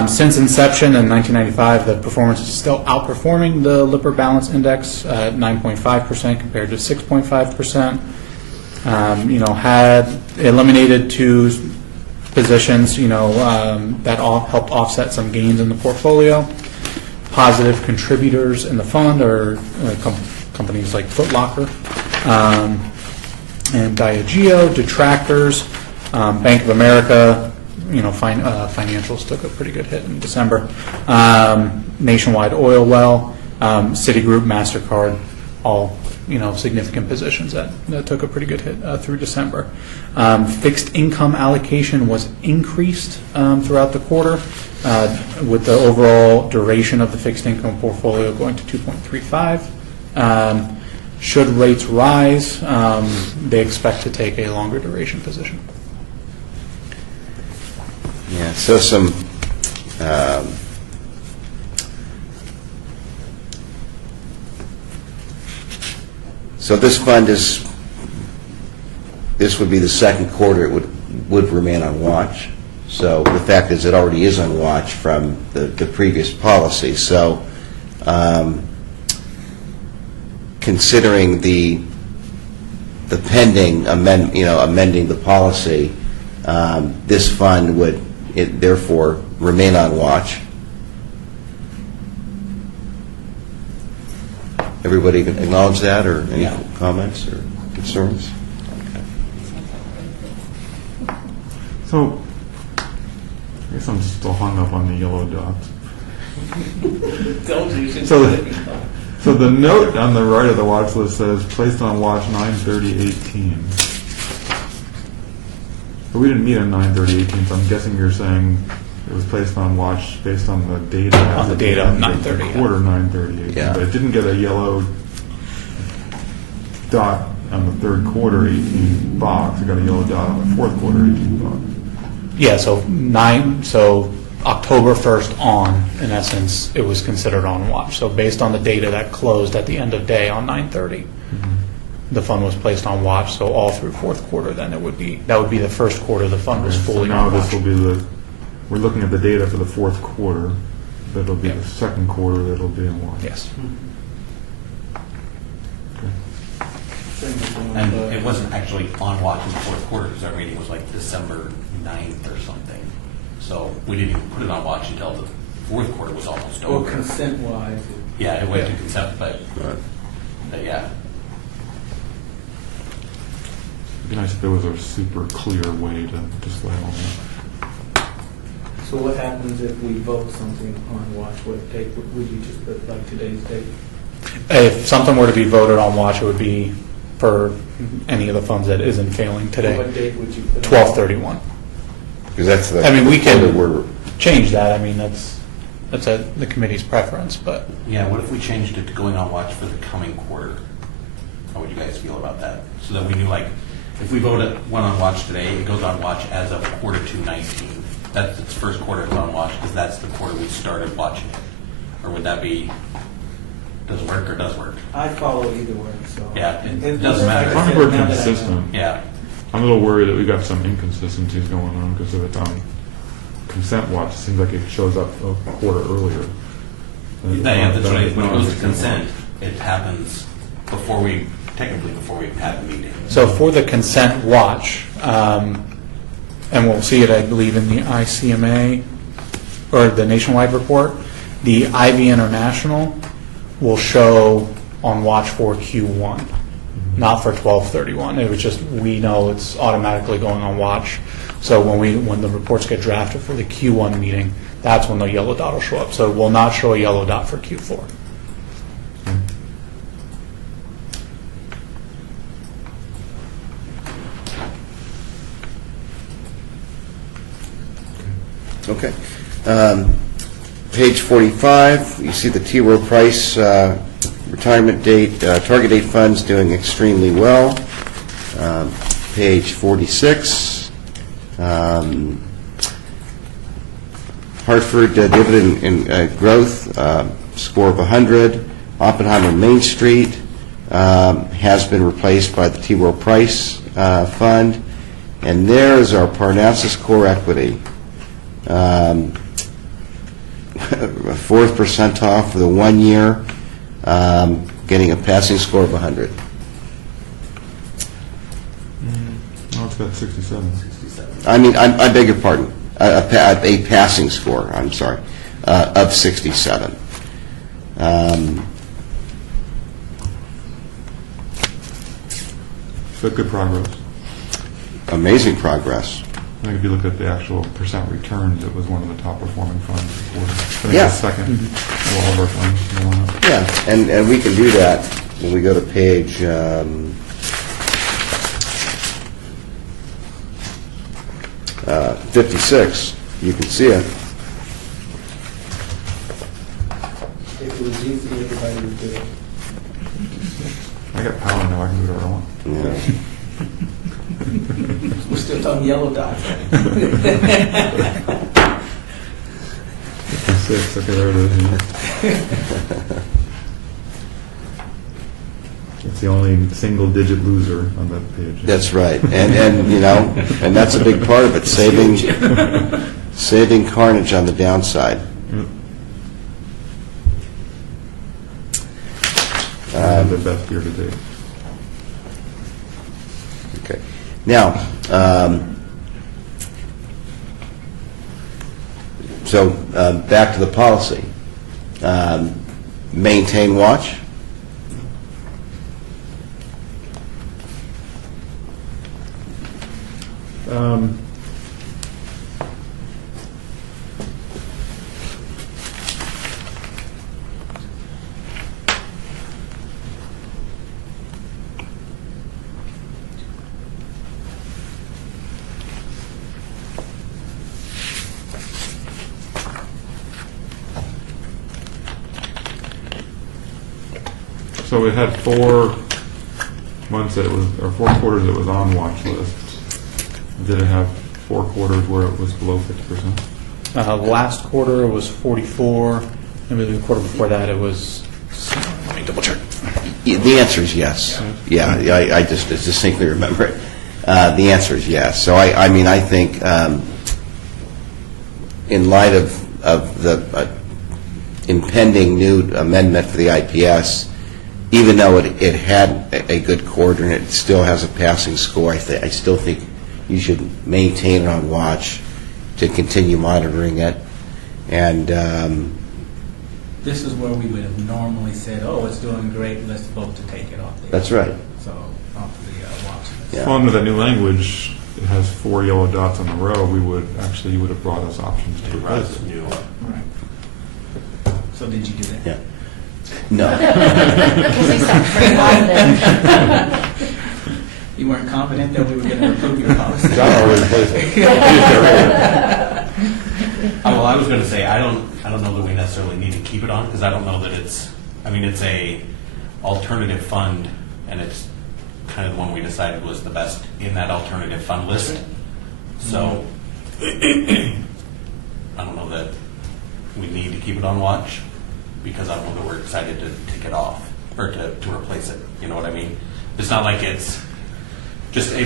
Since inception in 1995, the performance is still outperforming the Lipper Balance Index at 9.5% compared to 6.5%. Had eliminated 2 positions, that all helped offset some gains in the portfolio. Positive contributors in the fund are companies like Foot Locker and Diageo. Detractors, Bank of America, financials took a pretty good hit in December. Nationwide Oil Well, Citigroup, MasterCard, all significant positions that took a pretty good hit through December. Fixed income allocation was increased throughout the quarter, with the overall duration of the fixed income portfolio going to 2.35. Should rates rise, they expect to take a longer duration position. Yeah, so some so this fund this would be the second quarter it would remain on watch. So the fact is it already is on watch from the previous policy. So considering the pending amending the policy, this fund would therefore remain on watch. Everybody acknowledge that, or any comments or concerns? So, I guess I'm still hung up on the yellow dots. So the note on the right of the watch list says placed on watch 9/30/18. But we didn't meet on 9/30/18, so I'm guessing you're saying it was placed on watch based on the data. On the data of 9/30. Quarter 9/30/18, Yeah. but it didn't get a yellow dot on the third quarter 18 box. It got a yellow dot on the fourth quarter 18 box. Yeah, so October 1st on, in essence, it was considered on watch. So based on the data that closed at the end of day on 9/30, the fund was placed on watch. So all through fourth quarter, then that would be the first quarter the fund was Okay, fully so now on this watch. will be we're looking at the data for the fourth quarter. That'll be the second quarter that'll be on watch. Yes. Okay. And it wasn't actually on watch in the fourth quarter because our meeting was like December 9th or something. So we didn't even put it on watch until the fourth quarter was almost Or over. consent-wise. Yeah, it went to consent, but yeah. It'd be nice if there was a super clear way to display all that. So what happens if we vote something on watch? What date would you just put, like today's date? If something were to be voted on watch, it would be for any of the funds that isn't failing today. What date would you put? 12/31. Because that's the. I mean, we can we're change that. I mean, that's the committee's preference, but Yeah, what if we changed it to going on watch for the coming quarter? How would you guys feel about that? So that we knew, like, if we vote one on watch today, it goes on watch as of quarter 2/19. That's its first quarter it's on watch because that's the quarter we started watching it. Or would that be, does work or does work? I follow either way, so. Yeah, it doesn't matter. As long as we're consistent. Yeah. I'm a little worried that we got some inconsistencies going on because of it on consent watch. It seems like it shows up a quarter earlier. Yeah, that's right. When it goes to consent, it happens technically before we've had the meeting. so for the consent watch, and we'll see it, I believe, in the ICMA or the nationwide report, the Ivy International will show on watch for Q1, not for 12/31. It was just, we know it's automatically going on watch. So when the reports get drafted for the Q1 meeting, that's when the yellow dot will show up. So it will not show a yellow dot for Q4. Okay. Page 45, you see the T. Rowe Price retirement date, target date funds doing extremely well. Page 46, Hartford dividend and growth, score of 100. Oppenheimer Main Street has been replaced by the T. Rowe Price fund. And there is our Parnassus Core Equity. 4th percentile for the 1 year, getting a passing score of 100. Oh, it's got 67. I mean, I beg your pardon, a passing score, I'm sorry, of 67. So good progress. Amazing progress. I think if you look at the actual percent returns, it was one of the top performing funds this quarter. I think Yeah. it's second of all of our funds. in the lineup. Yeah, and we can do that when we go to page 56. You can see it. If it was easy, everybody would do it. I got power now, I can do whatever I want. Yeah. We're still talking yellow dots. 56, okay, there it is. It's the only single-digit loser on that page. That's right, and you know, and that's a big part of it, saving carnage on the downside. The best year to date. Okay. Now, so back to the policy. Maintain watch. So it had 4 months that it was, or 4 quarters it was on watch list. Did it have 4 quarters where it was below 50%? Last quarter it was 44, maybe the quarter before that it was, let me double check. The answer is yes. Yeah, I just distinctly remember it. The answer is yes. So I mean, I think in light of the impending new amendment for the IPS, even though it had a good quarter and it still has a passing score, I still think you should maintain it on watch to continue monitoring it. And This is where we would have normally said, oh, it's doing great, let's vote to take it off the. that's right. So, off the watch list. Yeah. Well, under that new language, it has 4 yellow dots on the row. We would, actually, you would have brought us options to replace it. Right. So did you do that? Yeah. No. Because they sound pretty positive. You weren't confident that we were going to approve your policy? John already replaced it. Well, I was going to say, I don't know that we necessarily need to keep it on, because I don't know that it's a alternative fund, and it's kind of the one we decided was the best in that alternative fund list. So, I don't know that we need to keep it on watch, because I don't know that we're excited to take it off, or to replace it, you know what I mean? It's not like it's just a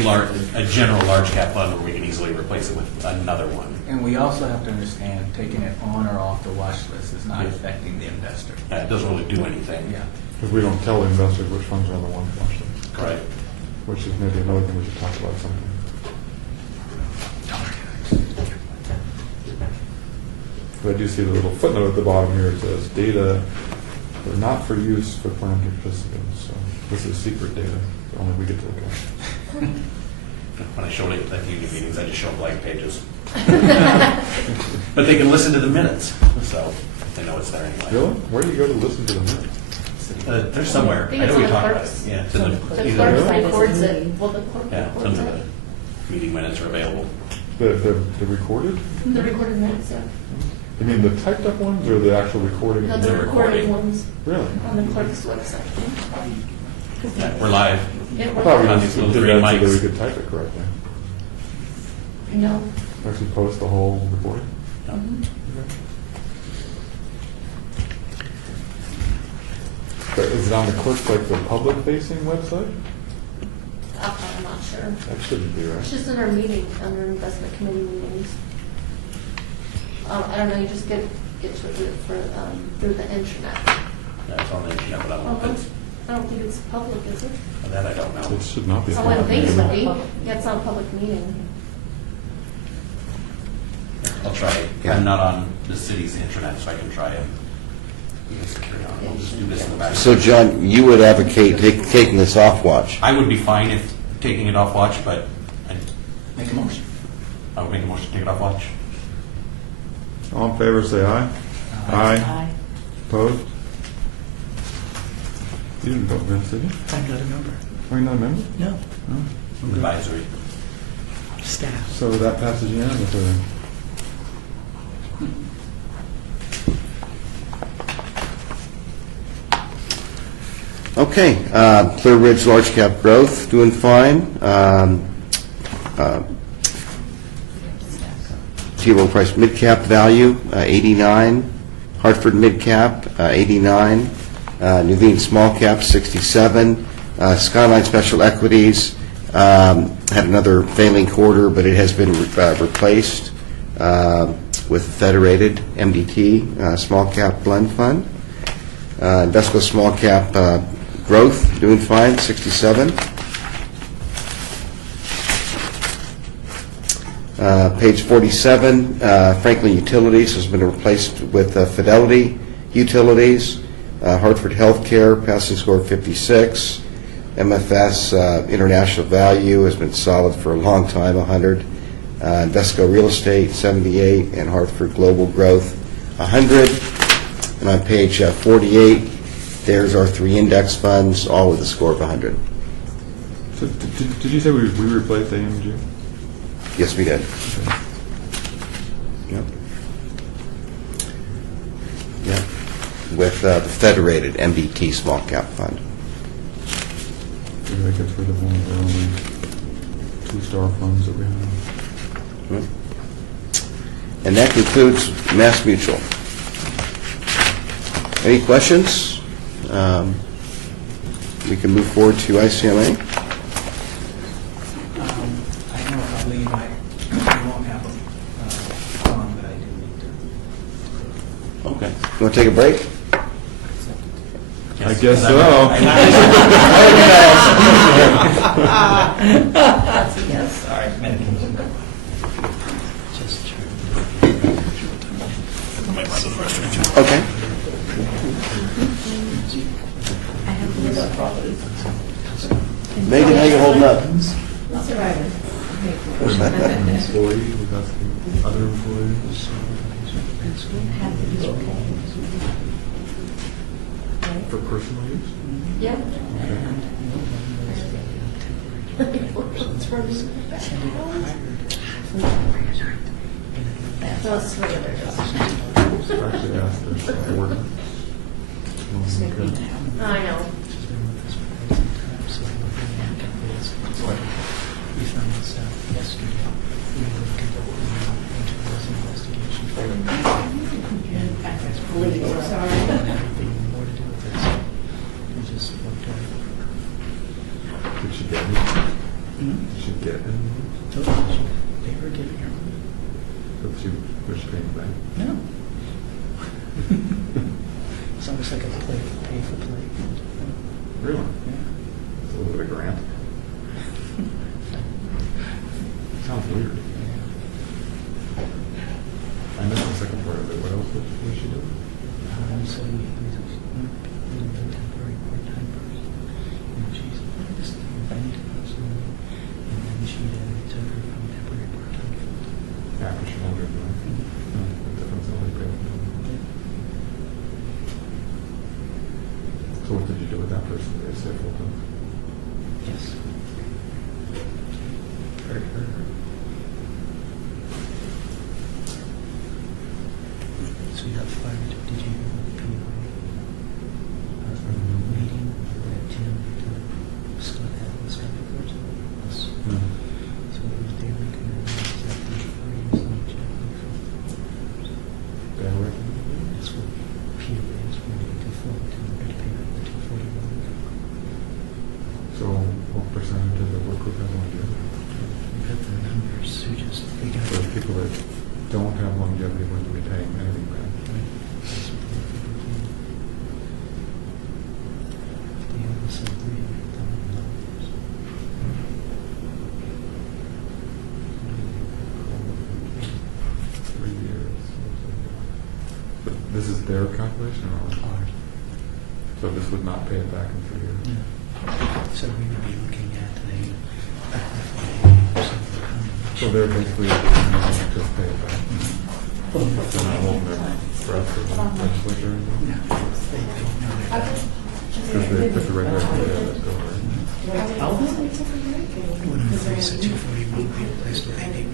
general large cap fund where we can easily replace it with another one. And we also have to understand, taking it on or off the watch list is not affecting the investor. It doesn't really do anything. Yeah. Because we don't tell investors which funds are on the one watch list, Right. which is maybe another thing we should talk about sometime. But I do see the little footnote at the bottom here. It says data are not for use for plan participants. So this is secret data. Only we get to look at. When I showed it at the union meetings, I just showed blank pages. But they can listen to the minutes, so they know it's there anyway. Really? Where do you go to listen to the minutes? They're somewhere. I think I know it's we on the talked about it. clerks. Yeah, it's in The either- clerk Really? records it. Well, the clerk Yeah, records tons of it. the meeting minutes are available. The recorded? The recorded minutes, yeah. You mean the typed up ones or the actual recording? No, of the the- recorded ones Really? on the clerk's website. Yeah, we're live. Yeah, I thought we On just these little did green that so that we mics. could type it correctly. No. Actually post the whole recording? Mhm. But is it on the clerk's, like, the public-facing website? I'm not sure. That shouldn't be, It's right? just under meeting, under investment committee meetings. I don't know, you just get to it through the internet. That's on the internet, but I don't know if it's, I don't think it's public, is it? that I don't know. It should not be. I wouldn't think it would be. Public. Yeah, it's not a public meeting. I'll try it. Yeah. I'm not on the city's intranet, so I can try it. You guys carry on. I'll just do this in the back. So, John, you would advocate taking this off watch? I would be fine if taking it off watch, but Make a motion. I would make a motion to take it off watch. All in favor, say aye. Aye. Opposed? You didn't vote against, did you? I'm not a member. Are you not a member? No, Oh. Advisory. staff. So that passes unanimously then. Okay, Clear Ridge Large Cap Growth, doing fine. T. Rowe Price Mid Cap Value, 89. Hartford Mid Cap, 89. Nuveen Small Cap, 67. Skyline Special Equities had another failing quarter, but it has been replaced with Federated MDT Small Cap Blend Fund. Invesco Small Cap Growth, doing fine, 67. Page 47, Franklin Utilities has been replaced with Fidelity Utilities. Hartford Healthcare, passing score of 56. MFS International Value has been solid for a long time, 100. Invesco Real Estate, 78. And Hartford Global Growth, 100. And on page 48, there's our three index funds, all with a score of 100. So did you say we replaced AMG? Yes, we did. Okay. Yep. Yep. With the Federated MDT Small Cap Fund. Maybe that gets rid of one of the only two-star funds that we have. Yep. And that concludes Mass Mutual. Any questions? We can move forward to ICMA. I know if I leave, I won't have a forum, but I do need to. Okay. You want to take a break? I guess so. That's a yes. Okay. Megan, how you holding up? Employee, was that the other employees? For personal use? Yeah. So it's regular. Actually asked the board. Okay. I know. We found this out yesterday. We were conducting into this investigation. Sorry. Anything more to do with this? We just looked at it. Did she get it? Did she get it? They were giving her money. But she was paying back. No. It's almost like a pay for play. Really? Yeah. It's a little bit of grant. Sounds weird. I missed the second part of it. What else was she doing? So we temporary part-time person. And she's like, this thing, if I need to post something. And then she took her from temporary part-time. After she wanted to do it. No, that's the only pay. So what did you do with that person? Did they stay full time? Yes. people that don't have longevity wouldn't be paying anything back. The other said $300,000. 3 years. But this is their calculation or ours? Ours. So this would not pay it back in 3 years? Yeah. So we would be looking at a So they're basically just pay it back. They're not holding their breath for the legislature anymore? Because they put the regular pay out, let's go, right? One increase of 241 would be replaced with 80.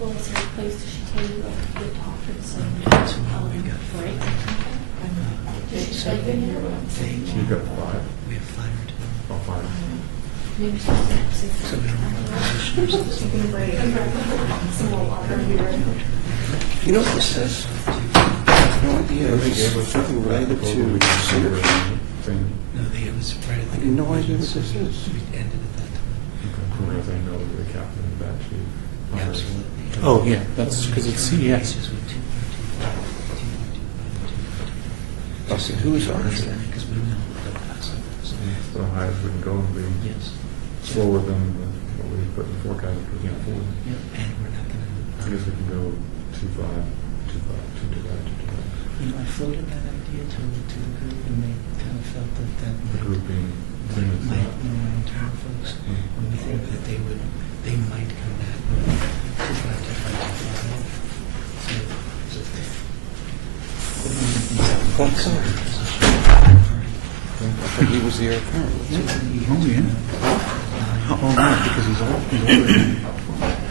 Well, it's replaced, she told you the top and some. Yeah, so now we've got Right? So they, So you've got 5, we have 5 or 2. oh, 5. Maybe she's like six. So we don't have commissioners. You can break some more water here. You know what this is? No idea. They It's gave us something related proposal, to we consider it, synergy. saying, No, it was right at the. No idea what this is. We ended at that time. okay, whereas I know that the captain in that sheet. Absolutely. Oh, yeah, that's because it's CES. Increases with 2.25, 2.25. Oh, so who's ours? Because we know what the past is. So high as we can go and be Yes. slower than what we put in the forecast, because we can't afford it. Yep, and we're not I going guess we can go 2.5, 2.5, 2.5, 2.5. to, I floated that idea to the group, and they kind of felt that that The group being, my, same as my, that. no, my internal folks, Mm. and we think that they might come back with 2.5, 2.5. That's all. I thought he was the heir apparent. Oh, yeah. Oh, right, because he's older.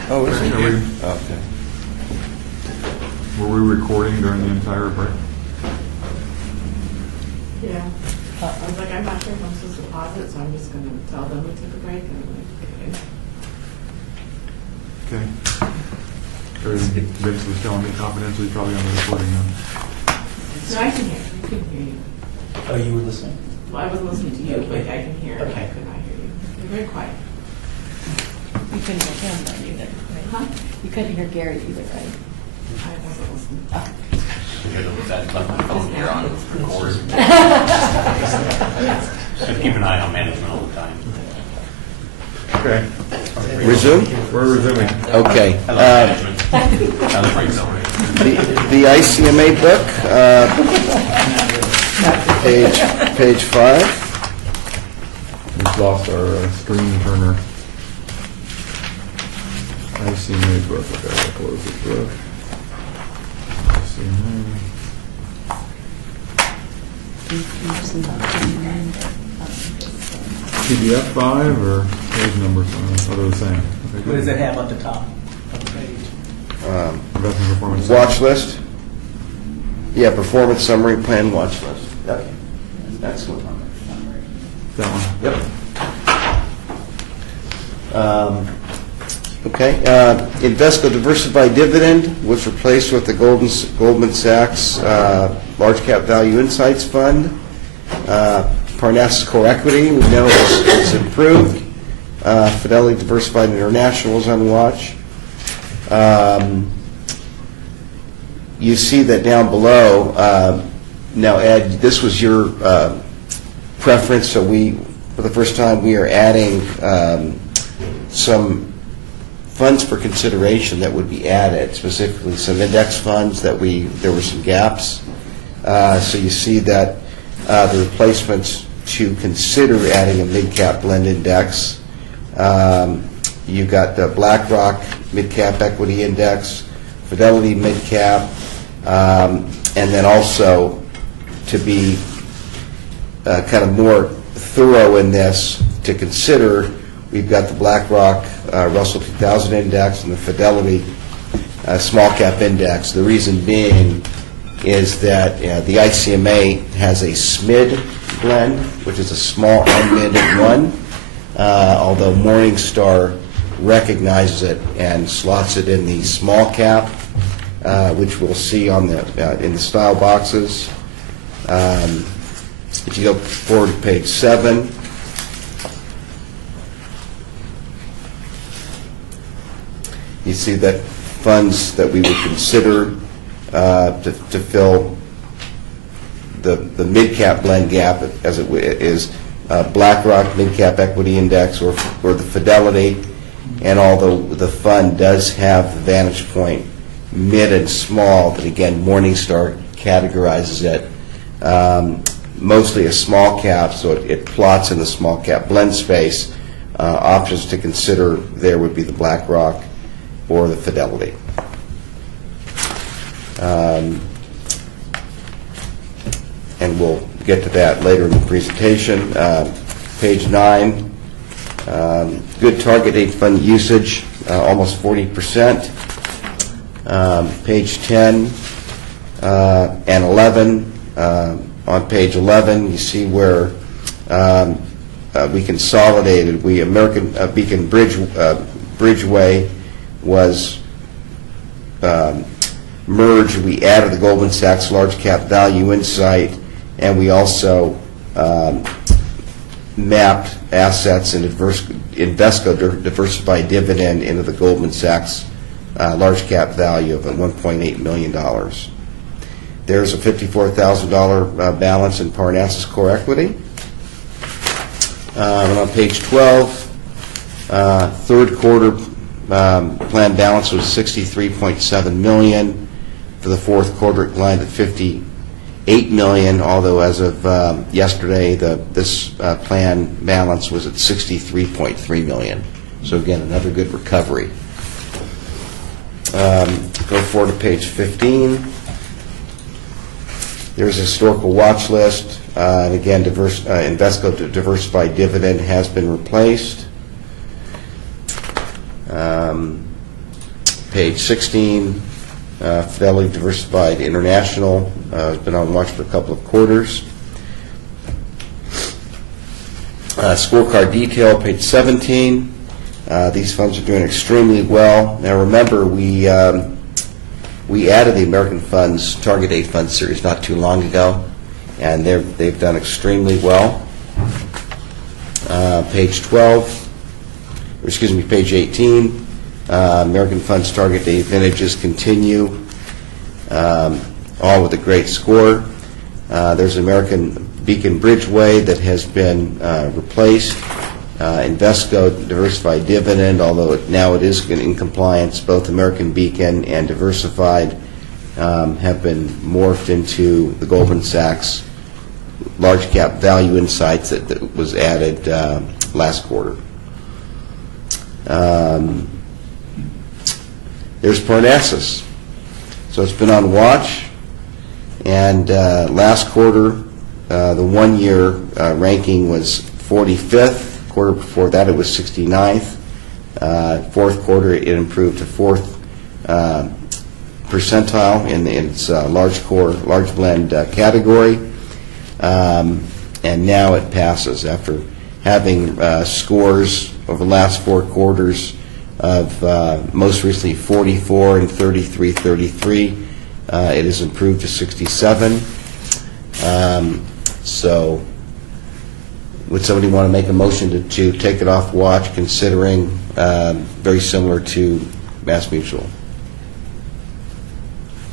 Oh, is he? Are we- Okay. Were we recording during the entire break? Yeah. I was like, I'm not sure if I'm supposed to pause it, so I'm just going to tell them we took a break. And I'm like, Okay. Everything Vince was telling me confidentially, probably on the recording now. so I can hear. I can hear you. Oh, you were listening? Well, I was listening to you, Okay. but I can hear. Okay. I could not hear you. You're very quiet. You couldn't hear him though either, Huh? right? You couldn't hear Gary either, right? I wasn't listening. That phone here on record. Just keep an eye on management all the time. Okay, Resume? we're resuming. Okay. I love management. Sounds great, so. The ICMA book, page 5. We've lost our screen turner. ICMA book, okay, I'll close this book. ICMA. PDF 5 or page number 5? Oh, they're the same. Okay, What good. does it have at the top of the page? Investment performance. Watch list? Yeah, performance summary plan watch list. Yep. Excellent. That one. Yep. Okay, Invesco Diversified Dividend was replaced with the Goldman Sachs Large Cap Value Insights Fund. Parnassus Core Equity, we know is improved. Fidelity Diversified International is on watch. You see that down below. Now, Ed, this was your preference, so for the first time, we are adding some funds for consideration that would be added, specifically some index funds there were some gaps. So you see that the replacements to consider adding a mid-cap blend index. You've got the BlackRock Mid-Cap Equity Index, Fidelity Mid-Cap, and then also to be kind of more thorough in this, to consider, we've got the BlackRock Russell 2000 Index and the Fidelity Small Cap Index. The reason being is that the ICMA has a SMID blend, which is a small unmanaged one, although Morningstar recognizes it and slots it in the small cap, which we'll see on in the style boxes. If you go forward to page 7, you you see that funds that we would consider to fill the mid-cap blend gap, as it is BlackRock Mid-Cap Equity Index or the Fidelity, and although the fund does have the Vantage Point mid and small, but again, Morningstar categorizes it mostly a small cap, so it plots in the small cap blend space. Options to consider there would be the BlackRock or the Fidelity. And we'll get to that later in the presentation. Page 9, good target date fund usage, almost 40%. Page 10 and 11. On page 11, you see where we consolidated. American Beacon Bridgeway was merged. We added the Goldman Sachs Large Cap Value Insight, and we also mapped assets in Invesco Diversified Dividend into the Goldman Sachs Large Cap Value of $1.8 million. There's a $54,000 balance in Parnassus Core Equity. And on page 12, third quarter plan balance was $63.7 million. For the fourth quarter, it climbed to $58 million, although as of yesterday, this plan balance was at $63.3 million. So again, another good recovery. Go forward to page 15. There's a historical watch list, and again, Invesco Diversified Dividend has been replaced. Page 16, Fidelity Diversified International has been on watch for a couple of quarters. Scorecard detail, page 17. These funds are doing extremely well. Now remember, we added the American Funds Target Date Fund Series not too long ago, and they've done extremely well. Page 18, American Funds Target Date Vintages continue, all with a great score. There's American Beacon Bridgeway that has been replaced. Invesco Diversified Dividend, although now it is in compliance, both American Beacon and Diversified have been morphed into the Goldman Sachs Large Cap Value Insights that was added last quarter. There's Parnassus. So it's been on watch, and last quarter, the 1 year ranking was 45th. Quarter before that, it was 69th. Fourth quarter, it improved to 4th percentile in its large blend category, and now it passes after having scores over the last 4 quarters of most recently 44 and 33. It has improved to 67. So would somebody want to make a motion to take it off watch, considering very similar to Mass Mutual?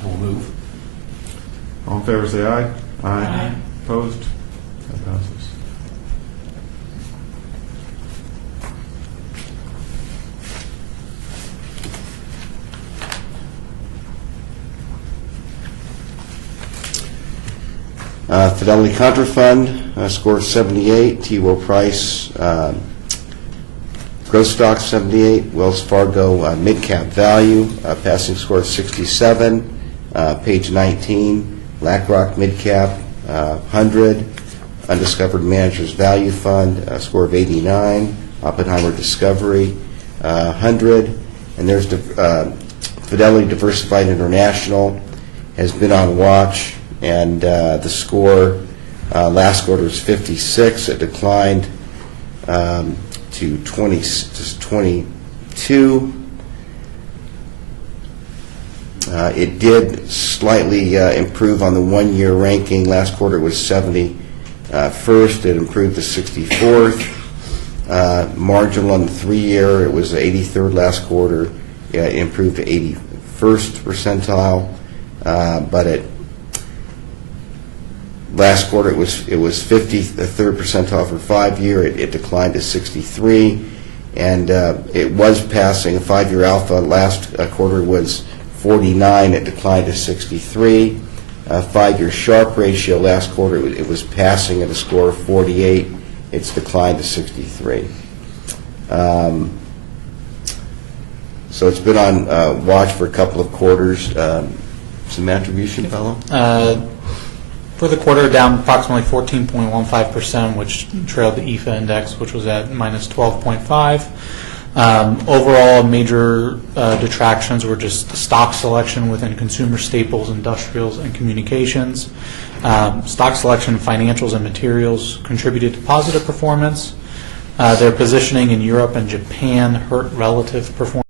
We'll move. All in favor, say aye. Aye. Opposed? That passes. Fidelity Contra Fund, score of 78. T. Rowe Price, Growth Stock 78. Wells Fargo Mid-Cap Value, passing score of 67. Page 19, BlackRock Mid-Cap 100. Undiscovered Managers Value Fund, score of 89. Oppenheimer Discovery 100. And there's Fidelity Diversified International has been on watch, and the score last quarter was 56. It declined to 22. It did slightly improve on the 1 year ranking. Last quarter it was 71st. It improved to 64th. Marginal on the 3 year, it was 83rd last quarter. improved to 81st percentile, but last quarter it was 53rd percentile for 5-year. It declined to 63, and it was passing a 5-year alpha. Last quarter was 49. It declined to 63. 5-year Sharpe ratio last quarter it was passing at a score of 48. It's declined to 63. So it's been on watch for a couple of quarters. Some attribution, fellow? For the quarter, down approximately 14.15%, which trailed the EFA index, which was at minus 12.5. Overall, major detractions were just stock selection within consumer staples, industrials, and communications. Stock selection, financials, and materials contributed to positive performance. Their positioning in Europe and Japan hurt relative performance.